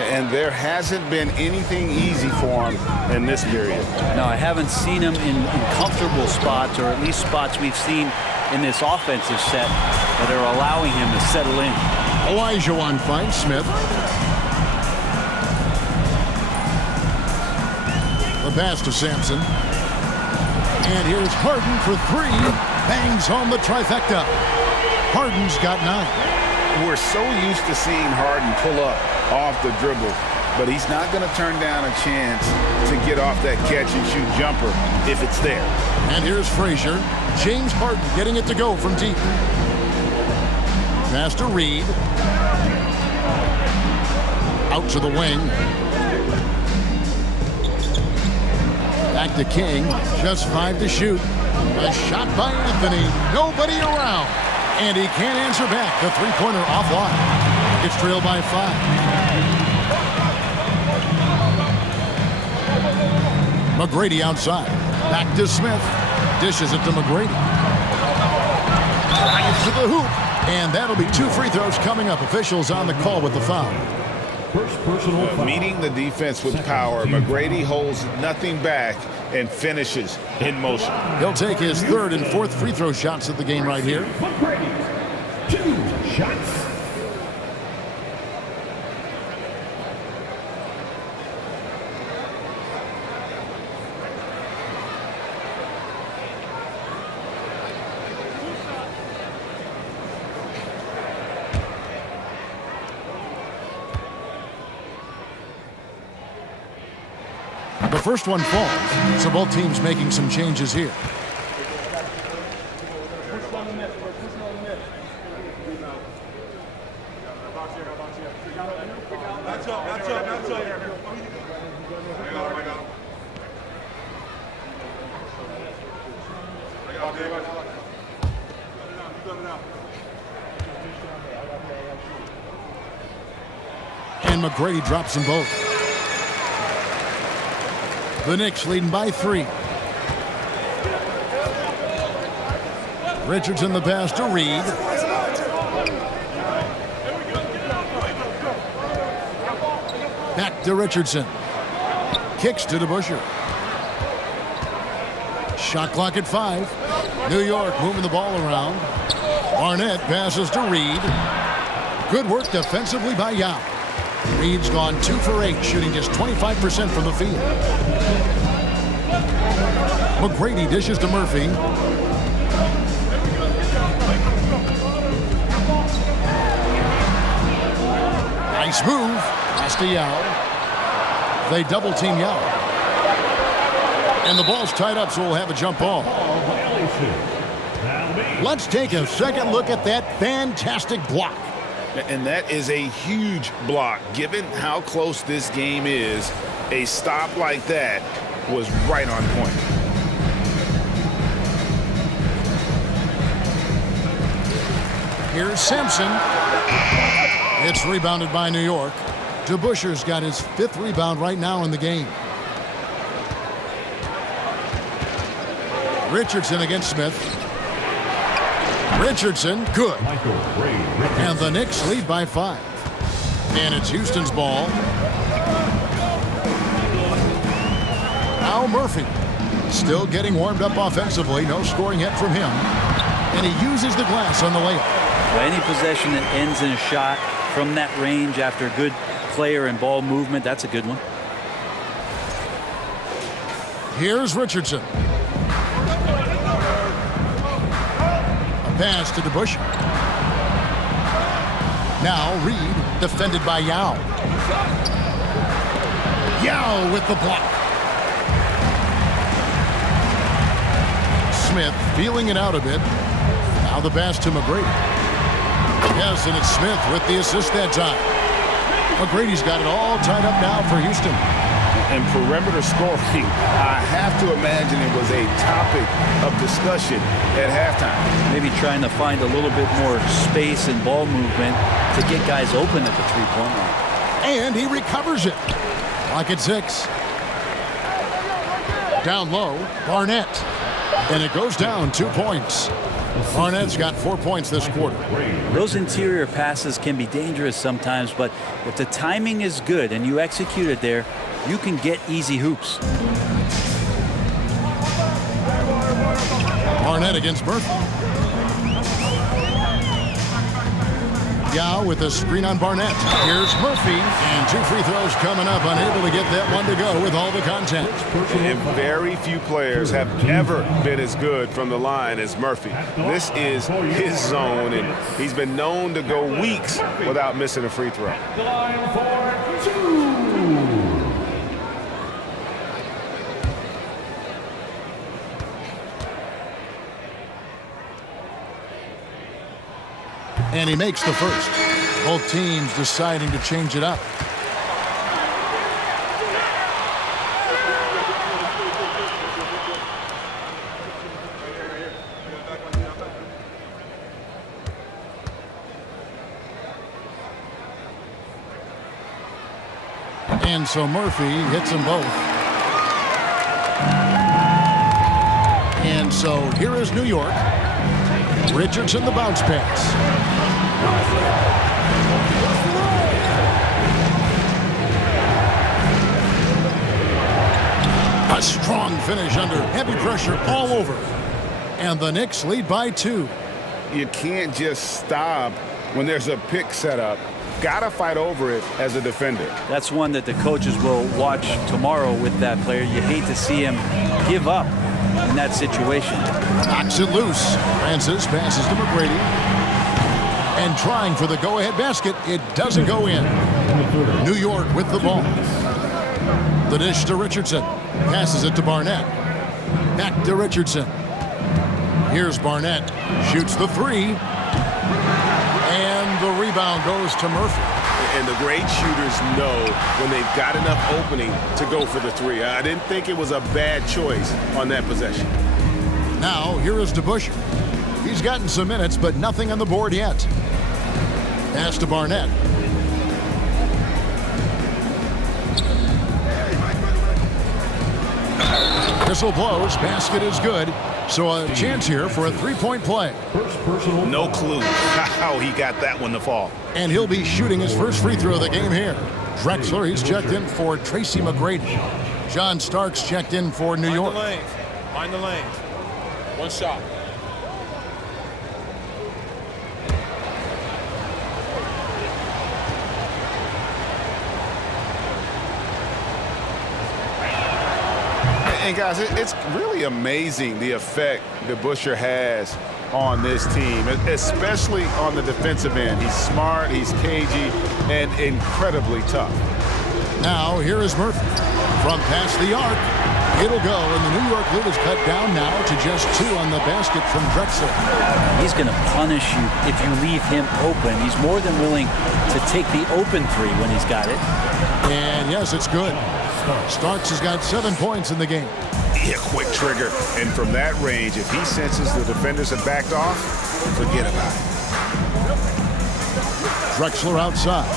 And there hasn't been anything easy for him in this period. No, I haven't seen him in comfortable spots, or at least spots we've seen in this offensive set that are allowing him to settle in. Olajuwon finds Smith. The pass to Sampson. And here's Harden for 3. Bangs home the trifecta. Harden's got 9. We're so used to seeing Harden pull up off the dribble, but he's not going to turn down a chance to get off that catch-and-shoot jumper if it's there. And here's Frazier. James Harden getting it to go from deep. Pass to Reed. Out to the wing. Back to King. Just 5 to shoot. A shot by Anthony. Nobody around. And he can't answer back. The three-pointer offline. It's trailed by 5. McGrady outside. Back to Smith. Dishes it to McGrady. Drives to the hoop. And that'll be 2 free throws coming up. Officials on the call with the foul. First personal foul. Meeting the defense with power, McGrady holds nothing back and finishes in motion. He'll take his 3rd and 4th free throw shots of the game right here. McGrady, 2 shots. The first one falls, so both teams making some changes here. And McGrady drops them both. The Knicks leading by 3. Richardson the pass to Reed. Back to Richardson. Kicks to DeBusschere. Shot clock at 5. New York moving the ball around. Barnett passes to Reed. Good work defensively by Yao. Reed's gone 2 for 8, shooting just 25% from the field. McGrady dishes to Murphy. Nice move. Pass to Yao. They double team Yao. And the ball's tied up, so we'll have a jump ball. Let's take a second look at that fantastic block. And that is a huge block. Given how close this game is, a stop like that was right on point. Here's Simpson. It's rebounded by New York. DeBusschere's got his 5th rebound right now in the game. Richardson against Smith. Richardson, good. And the Knicks lead by 5. And it's Houston's ball. Now Murphy. Still getting warmed up offensively. No scoring yet from him. And he uses the glass on the layup. Well, any possession that ends in a shot from that range after good player and ball movement, that's a good one. Here's Richardson. A pass to DeBusschere. Now Reed, defended by Yao. Yao with the block. Smith feeling it out a bit. Now the pass to McGrady. Yes, and it's Smith with the assist that time. McGrady's got it all tied up now for Houston. And perimeter scoring, I have to imagine it was a topic of discussion at halftime. Maybe trying to find a little bit more space and ball movement to get guys open at the three-point line. And he recovers it. Lock at 6. Down low, Barnett. And it goes down 2 points. Barnett's got 4 points this quarter. Those interior passes can be dangerous sometimes, but if the timing is good and you execute it there, you can get easy hoops. Barnett against Murphy. Yao with a screen on Barnett. Here's Murphy. And 2 free throws coming up. Unable to get that one to go with all the contact. And very few players have ever been as good from the line as Murphy. This is his zone, and he's been known to go weeks without missing a free throw. The line for 2. And he makes the first. Both teams deciding to change it up. And so Murphy hits them both. And so here is New York. Richardson the bounce pass. A strong finish under heavy pressure all over. And the Knicks lead by 2. You can't just stop when there's a pick set up. Gotta fight over it as a defender. That's one that the coaches will watch tomorrow with that player. You hate to see him give up in that situation. Knocks it loose. Francis passes to McGrady. And trying for the go-ahead basket. It doesn't go in. New York with the ball. The dish to Richardson. Passes it to Barnett. Back to Richardson. Here's Barnett. Shoots the 3. And the rebound goes to Murphy. And the great shooters know when they've got enough opening to go for the 3. I didn't think it was a bad choice on that possession. Now, here is DeBusschere. He's gotten some minutes, but nothing on the board yet. Pass to Barnett. Whistle blows. Basket is good. So a chance here for a three-point play. No clue how he got that one to fall. And he'll be shooting his first free throw of the game here. Drexler, he's checked in for Tracy McGrady. John Starks checked in for New York. Mind the lanes. One shot. And guys, it's really amazing the effect DeBusschere has on this team, especially on the defensive end. He's smart, he's cagey, and incredibly tough. Now, here is Murphy. From past the arc, it'll go, and the New York lead is cut down now to just 2 on the basket from Drexler. He's going to punish you if you leave him open. He's more than willing to take the open 3 when he's got it. And yes, it's good. Starks has got 7 points in the game. Yeah, quick trigger. And from that range, if he senses the defenders have backed off, forget about it. Drexler outside.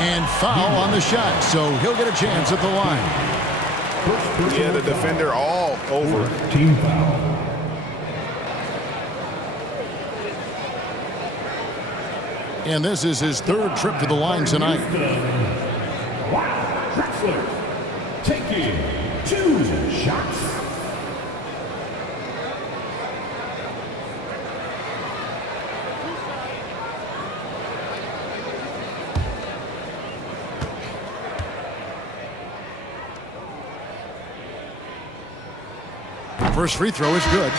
And foul on the shot, so he'll get a chance at the line. Yeah, the defender all over. Team foul. And this is his 3rd trip to the line tonight. Wow, Drexler taking 2 shots. First free throw is good.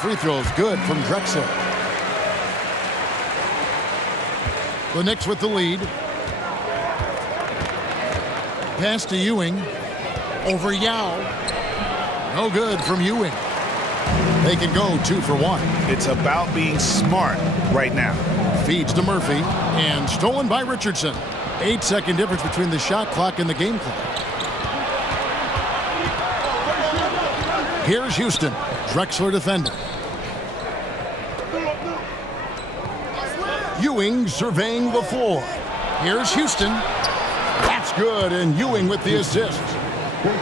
free throws good from Drexler. The Knicks with the lead. Pass to Ewing. Over Yao. No good from Ewing. They can go 2 for 1. It's about being smart right now. Feeds to Murphy. And stolen by Richardson. 8-second difference between the shot clock and the game clock. Here's Houston. Drexler defender. Ewing surveying the floor. Here's Houston. That's good, and Ewing with the assist.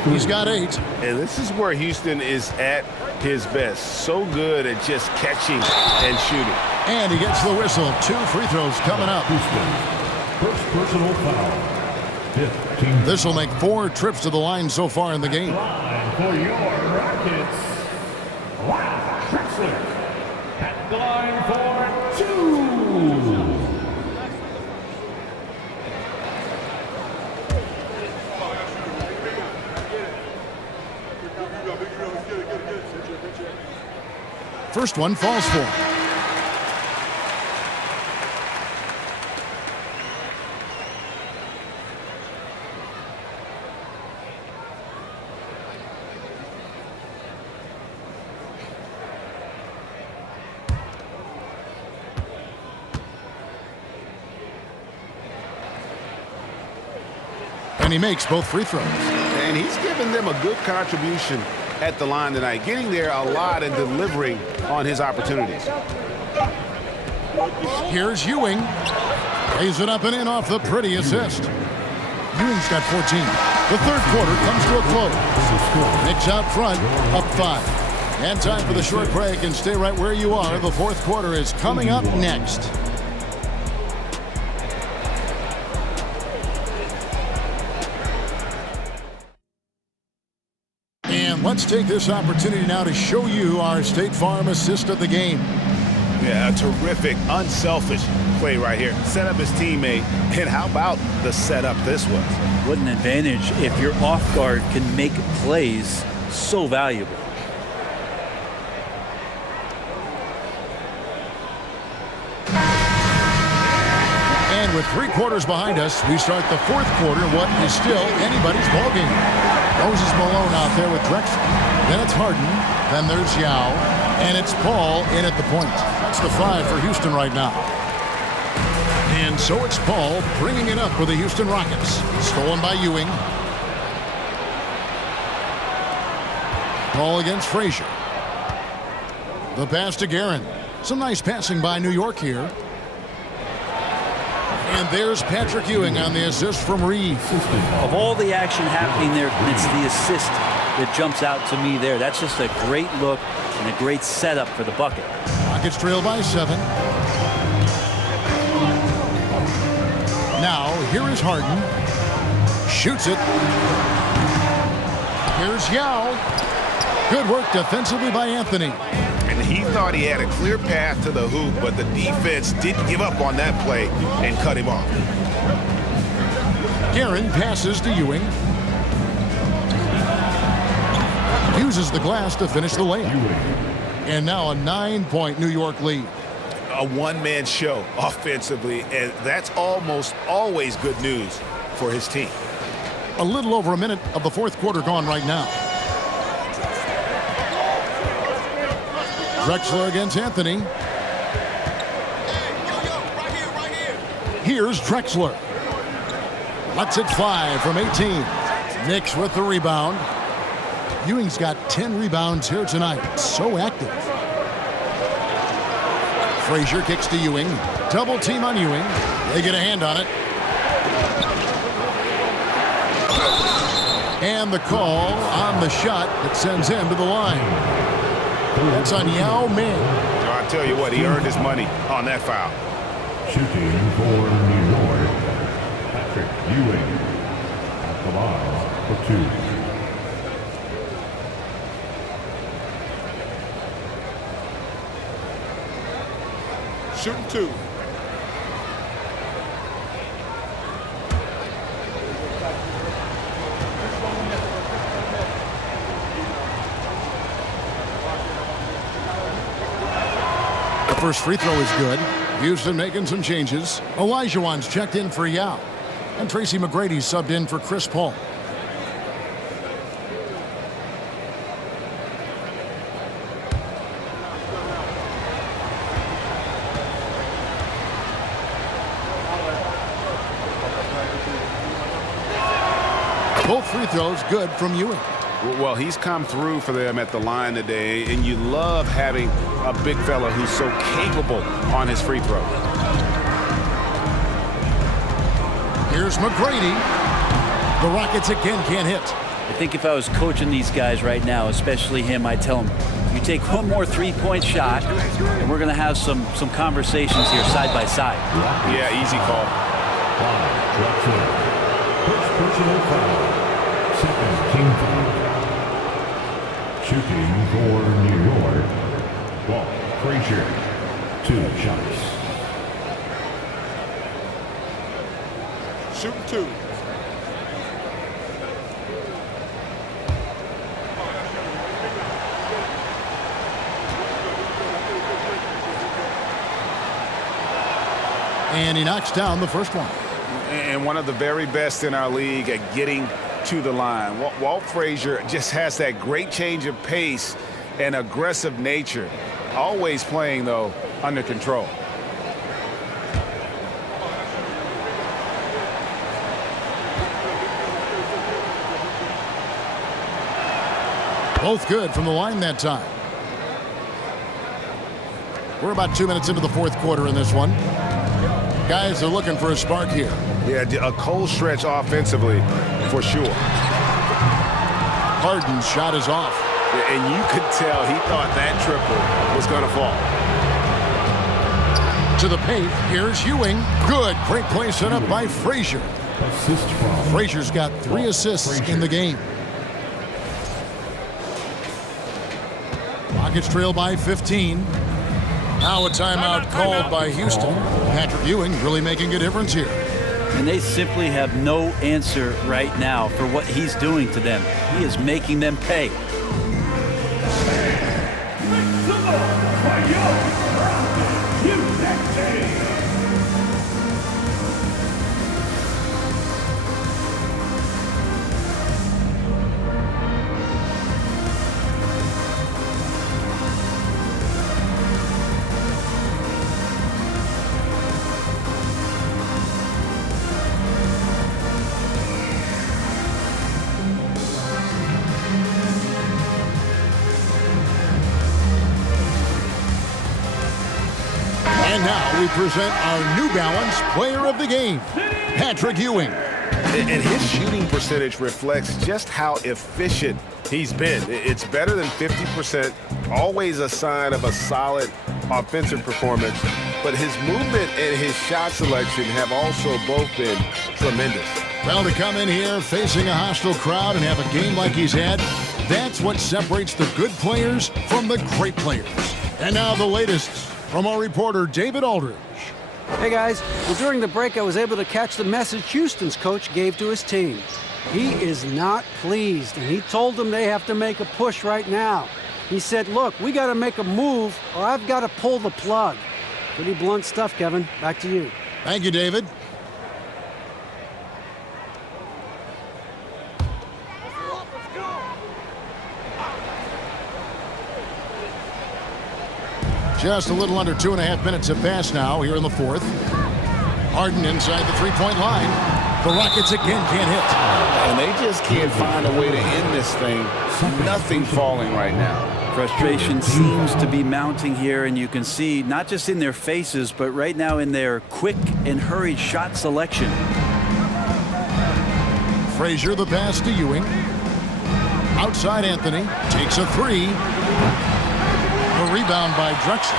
He's got 8. And this is where Houston is at his best. So good at just catching and shooting. And he gets the whistle. 2 free throws coming up. First personal foul. 15. This will make 4 trips to the line so far in the game. Line for your Rockets. Wow, Drexler at the line for 2. First one falls for him. And he makes both free throws. And he's given them a good contribution at the line tonight, getting there a lot and delivering on his opportunities. Here's Ewing. Lays it up and in off the pretty assist. Ewing's got 14. The third quarter comes to a close. Knicks out front, up 5. And time for the short break, and stay right where you are. The fourth quarter is coming up next. And let's take this opportunity now to show you our State Farm assist of the game. Yeah, a terrific, unselfish play right here. Set up his teammate, and how about the setup this was? What an advantage if your off guard can make plays so valuable. And with 3 quarters behind us, we start the fourth quarter, what is still anybody's ballgame. Moses Malone out there with Drexler. Then it's Harden. Then there's Yao. And it's Paul in at the point. That's the 5 for Houston right now. And so it's Paul bringing it up for the Houston Rockets. Stolen by Ewing. Paul against Frazier. The pass to Guerin. Some nice passing by New York here. And there's Patrick Ewing on the assist from Reed. Of all the action happening there, it's the assist that jumps out to me there. That's just a great look and a great setup for the bucket. Rockets trail by 7. Now, here is Harden. Shoots it. Here's Yao. Good work defensively by Anthony. And he thought he had a clear path to the hoop, but the defense didn't give up on that play and cut him off. Guerin passes to Ewing. Uses the glass to finish the layup. And now a 9-point New York lead. A one-man show offensively, and that's almost always good news for his team. A little over a minute of the fourth quarter gone right now. Drexler against Anthony. Here's Drexler. Lets it fly from 18. Knicks with the rebound. Ewing's got 10 rebounds here tonight. So active. Frazier kicks to Ewing. Double team on Ewing. They get a hand on it. And the call on the shot that sends him to the line. That's on Yao Ming. I tell you what, he earned his money on that foul. Shooting for New York, Patrick Ewing at the line for 2. Shooting 2. first free throw is good. Houston making some changes. Olajuwon's checked in for Yao. And Tracy McGrady's subbed in for Chris Paul. Both free throws good from Ewing. Well, he's come through for them at the line today, and you love having a big fella who's so capable on his free throw. Here's McGrady. The Rockets again can't hit. I think if I was coaching these guys right now, especially him, I'd tell him, you take one more three-point shot, and we're going to have some conversations here side by side. Yeah, easy call. First personal foul. Second team foul. Shooting for New York. Walt Frazier. 2 shots. Shooting 2. And he knocks down the first one. And one of the very best in our league at getting to the line. Walt Frazier just has that great change of pace and aggressive nature. Always playing, though, under control. Both good from the line that time. We're about 2 minutes into the fourth quarter in this one. Guys are looking for a spark here. Yeah, a cold stretch offensively, for sure. Harden's shot is off. And you could tell he thought that triple was going to fall. To the paint, here's Ewing. Good, great play set up by Frazier. Assist from Frazier's got 3 assists in the game. Rockets trail by 15. Now a timeout called by Houston. Patrick Ewing really making a difference here. And they simply have no answer right now for what he's doing to them. He is making them pay. And now we present our New Balance Player of the Game, Patrick Ewing. And his shooting percentage reflects just how efficient he's been. It's better than 50%, always a sign of a solid offensive performance. But his movement and his shot selection have also both been tremendous. Well, to come in here facing a hostile crowd and have a game like he's had, that's what separates the good players from the great players. And now the latest from our reporter, David Aldridge. Hey guys, well during the break I was able to catch the message Houston's coach gave to his team. He is not pleased, and he told them they have to make a push right now. He said, look, we got to make a move or I've got to pull the plug. Pretty blunt stuff, Kevin. Back to you. Thank you, David. Just a little under 2.5 minutes have passed now here in the fourth. Harden inside the three-point line. The Rockets again can't hit. And they just can't find a way to end this thing. Nothing falling right now. Frustration seems to be mounting here, and you can see not just in their faces, but right now in their quick and hurried shot selection. Frazier the pass to Ewing. Outside Anthony takes a three. A rebound by Drexler.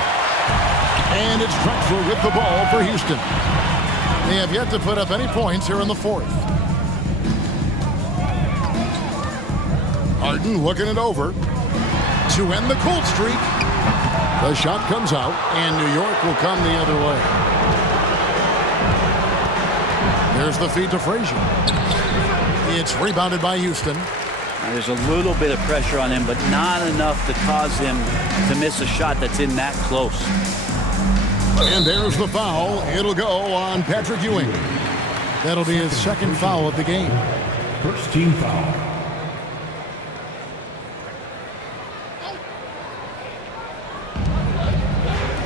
And it's Drexler with the ball for Houston. They have yet to put up any points here in the fourth. Harden looking it over to end the cold streak. The shot comes out, and New York will come the other way. There's the feed to Frazier. It's rebounded by Houston. Now, there's a little bit of pressure on him, but not enough to cause him to miss a shot that's in that close. And there's the foul. It'll go on Patrick Ewing. That'll be his second foul of the game. First team foul.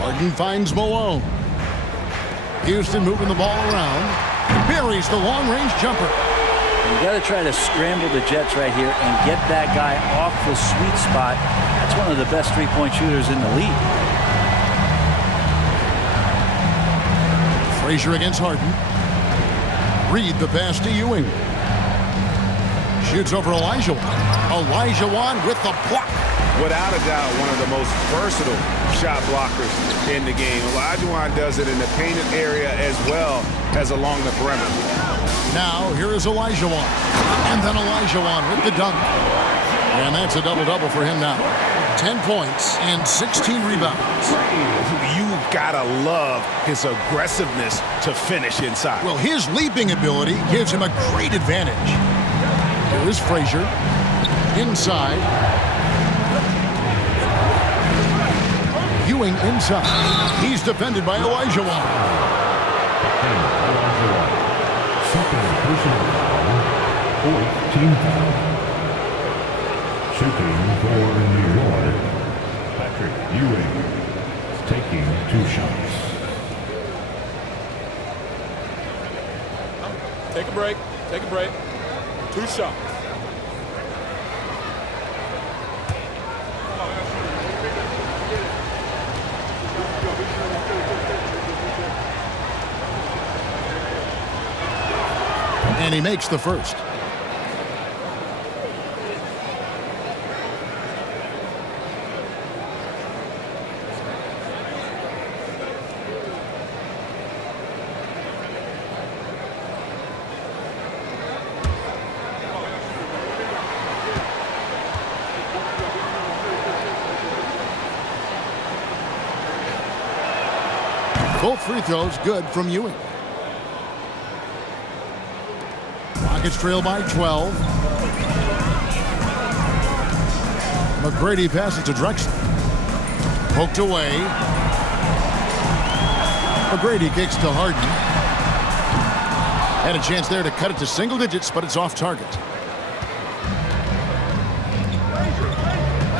Harden finds Malone. Houston moving the ball around. Buries the long-range jumper. You got to try to scramble the Jets right here and get that guy off the sweet spot. That's one of the best three-point shooters in the league. Frazier against Harden. Reed the pass to Ewing. Shoots over Elijah. Elijah with the block. Without a doubt, one of the most versatile shot blockers in the game. Olajuwon does it in the painted area as well as along the perimeter. Now, here is Elijah. And then Elijah with the dunk. And that's a double-double for him now. 10 points and 16 rebounds. You gotta love his aggressiveness to finish inside. Well, his leaping ability gives him a great advantage. Here is Frazier. Inside. Ewing inside. He's defended by Elijah. Second personal foul. Fourth team foul. Shooting for New York, Patrick Ewing is taking 2 shots. Take a break. Take a break. 2 shots. And he makes the first. Both free throws good from Ewing. Rockets trail by 12. McGrady passes to Drexler. Poked away. McGrady kicks to Harden. Had a chance there to cut it to single digits, but it's off target.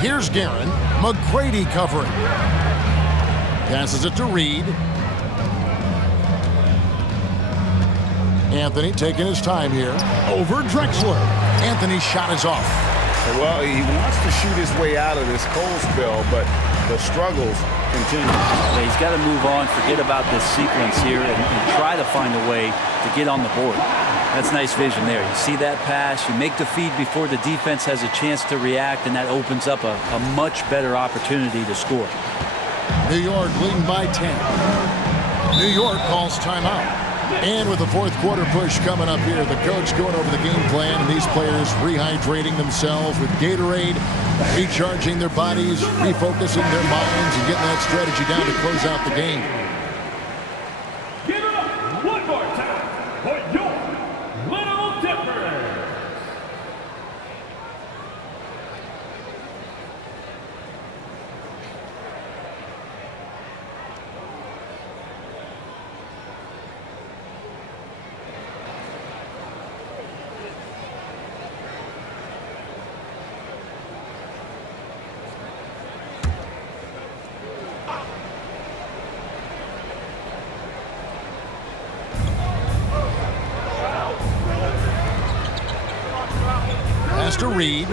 Here's Guerin. McGrady covering. Passes it to Reed. Anthony taking his time here. Over Drexler. Anthony's shot is off. Well, he wants to shoot his way out of this cold spell, but the struggles continue. Yeah, he's got to move on, forget about this sequence here, and try to find a way to get on the board. That's nice vision there. You see that pass, you make the feed before the defense has a chance to react, and that opens up a much better opportunity to score. New York leading by 10. New York calls timeout. And with the fourth quarter push coming up here, the coach going over the game plan, and these players rehydrating themselves with Gatorade, recharging their bodies, refocusing their minds, and getting that strategy down to close out the game. Give it up one more time for your Little Dippers. To Reed.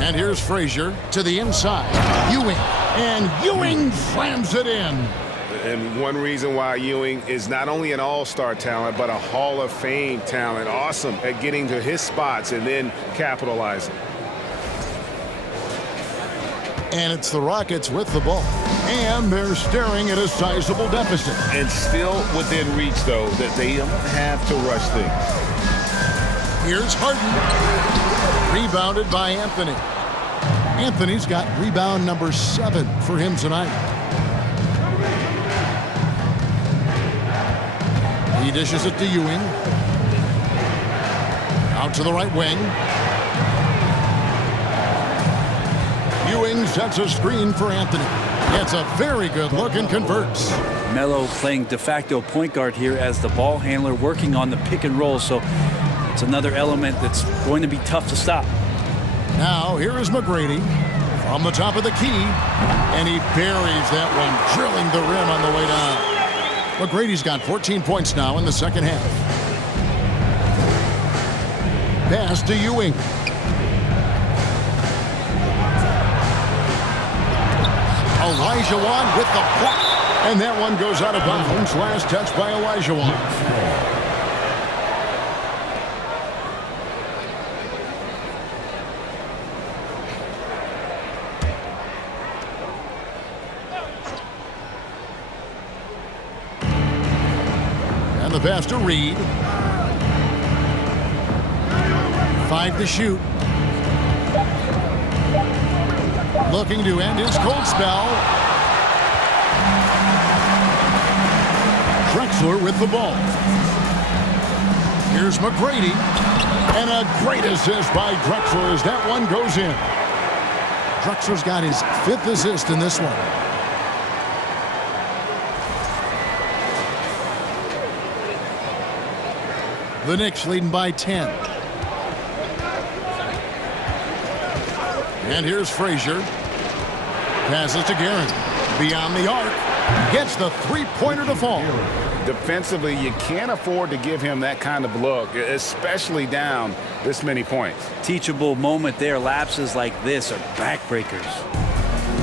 And here's Frazier to the inside. Ewing. And Ewing slams it in. And one reason why Ewing is not only an all-star talent, but a Hall of Fame talent. Awesome at getting to his spots and then capitalizing. And it's the Rockets with the ball. And they're staring at a sizable deficit. And still within reach, though, that they don't have to rush things. Here's Harden. Rebounded by Anthony. Anthony's got rebound number 7 for him tonight. He dishes it to Ewing. Out to the right wing. Ewing sets a screen for Anthony. Gets a very good look and converts. Melo playing de facto point guard here as the ball handler, working on the pick and roll. So it's another element that's going to be tough to stop. Now here is McGrady from the top of the key, and he buries that one, drilling the rim on the way down. McGrady's got 14 points now in the second half. Pass to Ewing. Olajuwon with the block, and that one goes out of bounds. Last touch by Olajuwon. The pass to Reed. 5 to shoot. Looking to end his cold spell. Drexler with the ball. Here's McGrady. And a great assist by Drexler as that one goes in. Drexler's got his 5th assist in this one. The Knicks leading by 10. And here's Frazier. Passes to Guerin. Beyond the arc. Gets the three-pointer to fall. Defensively, you can't afford to give him that kind of look, especially down this many points. Teachable moment there. Lapses like this are backbreakers.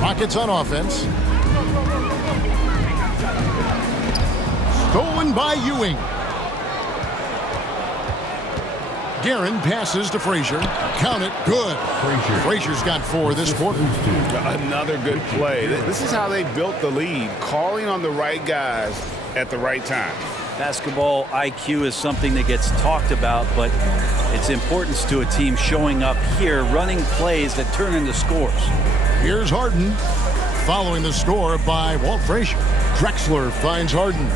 Rockets on offense. Stolen by Ewing. Guerin passes to Frazier. Count it. Good. Frazier's got 4 this quarter. Another good play. This is how they built the lead, calling on the right guys at the right time. Basketball IQ is something that gets talked about, but its importance to a team showing up here, running plays that turn into scores. Here's Harden following the score by Walt Frazier. Drexler finds Harden.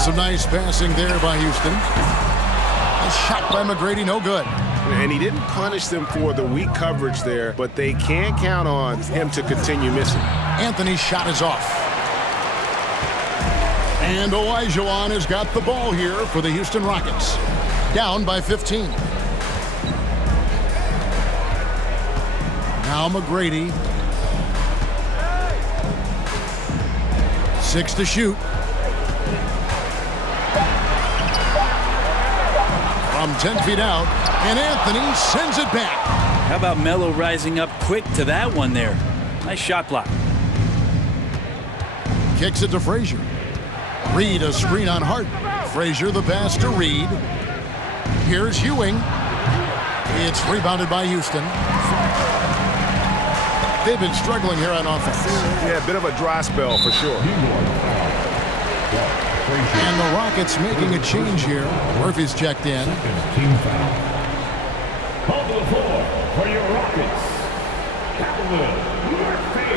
Some nice passing there by Houston. A shot by McGrady, no good. And he didn't punish them for the weak coverage there, but they can count on him to continue missing. Anthony's shot is off. And Olajuwon has got the ball here for the Houston Rockets. Down by 15. Now McGrady. 6 to shoot. From 10 feet out, and Anthony sends it back. How about Melo rising up quick to that one there? Nice shot block. Kicks it to Frazier. Reed a screen on Hart. Frazier the pass to Reed. Here's Ewing. It's rebounded by Houston. They've been struggling here on offense. Yeah, a bit of a dry spell for sure. And the Rockets making a change here. Murphy's checked in. Team foul. Call to the floor for your Rockets. Calvin Murphy.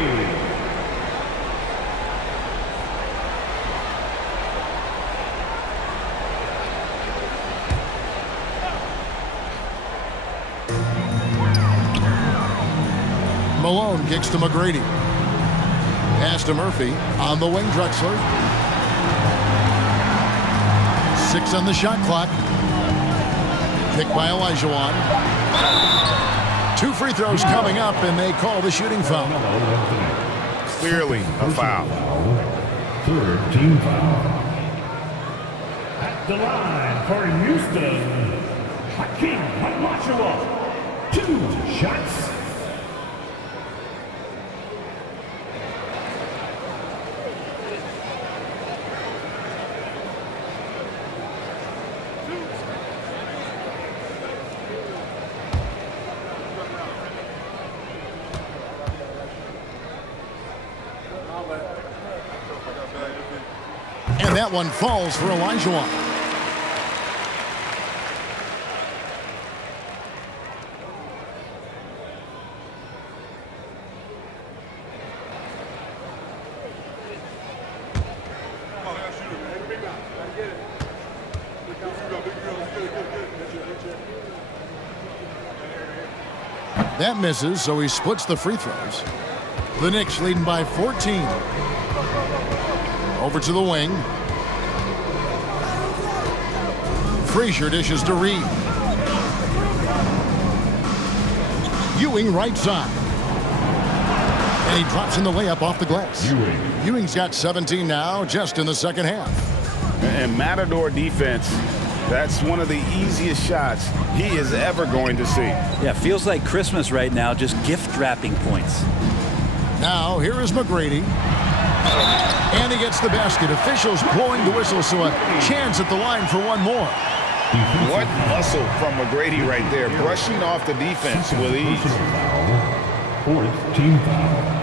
Malone kicks to McGrady. Pass to Murphy. On the wing, Drexler. 6 on the shot clock. Picked by Olajuwon. 2 free throws coming up, and they call the shooting foul. Clearly a foul. 3rd team foul. At the line for Houston, Hakeem Olajuwon. 2 shots. And that one falls for Olajuwon. That misses, so he splits the free throws. The Knicks leading by 14. Over to the wing. Frazier dishes to Reed. Ewing right side. And he drops in the layup off the glass. Ewing's got 17 now, just in the second half. And Matador defense, that's one of the easiest shots he is ever going to see. Yeah, feels like Christmas right now, just gift wrapping points. Now, here is McGrady. And he gets the basket. Officials blowing the whistle, so a chance at the line for one more. What muscle from McGrady right there, brushing off the defense with ease. Fourth team foul.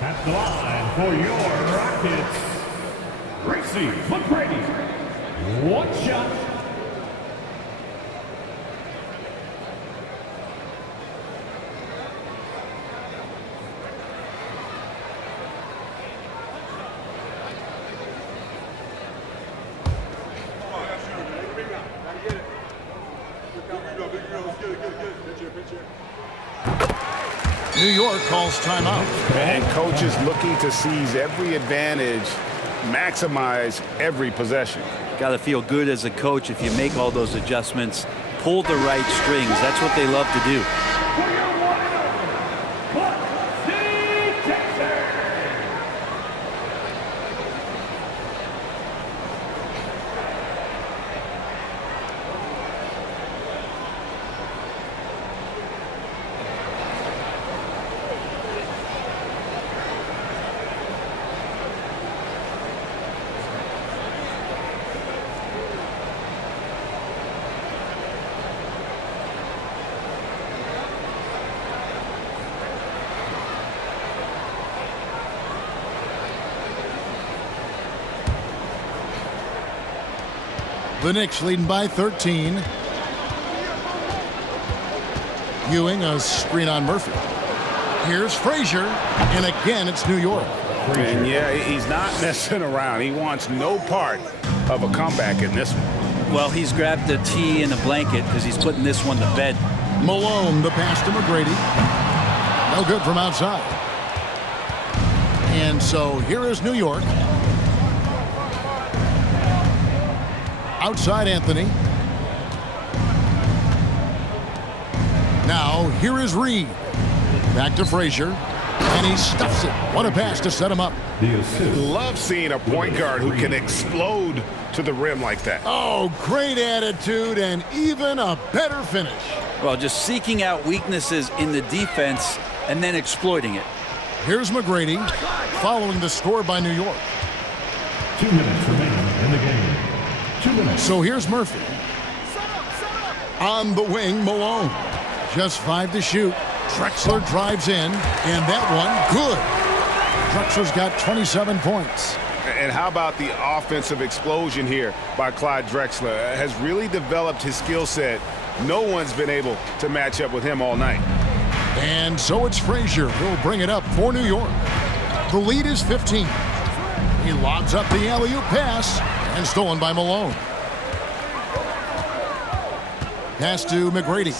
At the line for your Rockets, Gracie McGrady. One shot. New York calls timeout. And coach is looking to seize every advantage, maximize every possession. Got to feel good as a coach if you make all those adjustments, pull the right strings. That's what they love to do. The Knicks leading by 13. Ewing, a screen on Murphy. Here's Frazier, and again it's New York. And yeah, he's not messing around. He wants no part of a comeback in this one. Well, he's grabbed the tee and the blanket because he's putting this one to bed. Malone, the pass to McGrady. No good from outside. And so here is New York. Outside Anthony. Now here is Reed. Back to Frazier. And he stuffs it. What a pass to set him up. Love seeing a point guard who can explode to the rim like that. Oh, great attitude and even a better finish. Well, just seeking out weaknesses in the defense and then exploiting it. Here's McGrady following the score by New York. 2 minutes remaining in the game. 2 minutes. So here's Murphy. On the wing, Malone. Just 5 to shoot. Drexler drives in, and that one, good. Drexler's got 27 points. And how about the offensive explosion here by Clyde Drexler? Has really developed his skill set. No one's been able to match up with him all night. And so it's Frazier who'll bring it up for New York. The lead is 15. He lobs up the alley-oop pass, and stolen by Malone. Pass to McGrady.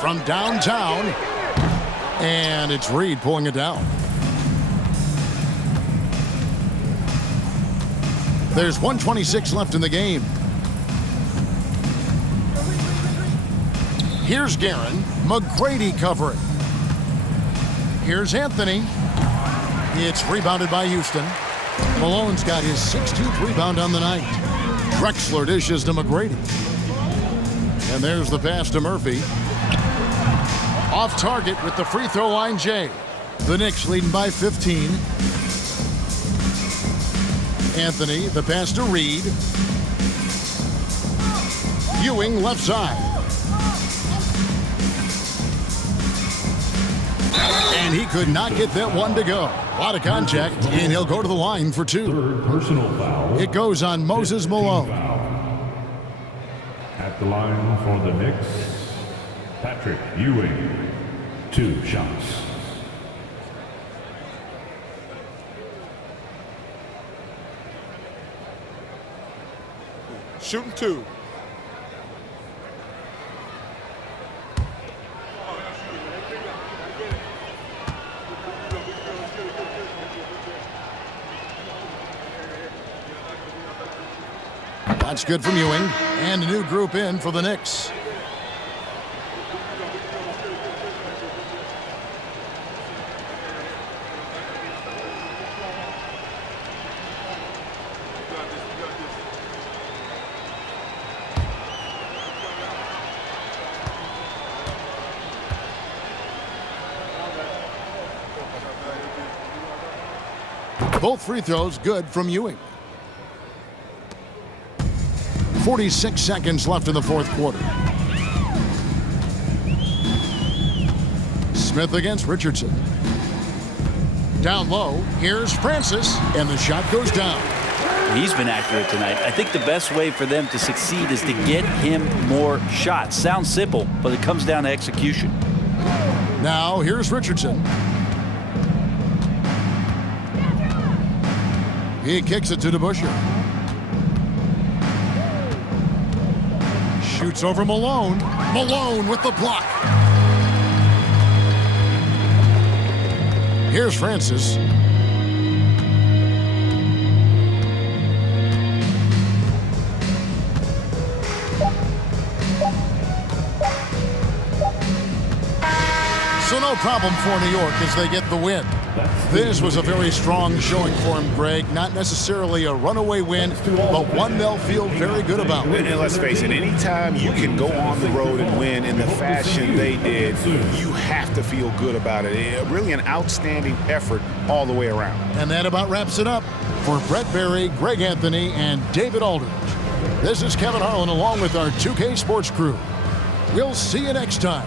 From downtown, and it's Reed pulling it down. There's 1:26 left in the game. Here's Guerin. McGrady covering. Here's Anthony. It's rebounded by Houston. Malone's got his 16th rebound on the night. Drexler dishes to McGrady. And there's the pass to Murphy. Off target with the free throw line, Jay. The Knicks leading by 15. Anthony, the pass to Reed. Ewing, left side. And he could not get that one to go. A lot of contact, and he'll go to the line for 2. Third personal foul. It goes on Moses Malone. At the line for the Knicks, Patrick Ewing. 2 shots. Shooting 2. That's good from Ewing. And a new group in for the Knicks. Both free throws good from Ewing. 46 seconds left in the fourth quarter. Smith against Richardson. Down low, here's Francis, and the shot goes down. He's been accurate tonight. I think the best way for them to succeed is to get him more shots. Sounds simple, but it comes down to execution. Now here's Richardson. He kicks it to DeBusschere. Shoots over Malone. Malone with the block. Here's Francis. So no problem for New York as they get the win. This was a very strong showing for him, Greg. Not necessarily a runaway win, but one they'll feel very good about. And let's face it, anytime you can go on the road and win in the fashion they did, you have to feel good about it. Really an outstanding effort all the way around. And that about wraps it up. For Brett Berry, Greg Anthony, and David Aldridge, this is Kevin Harlan along with our 2K Sports crew. We'll see you next time.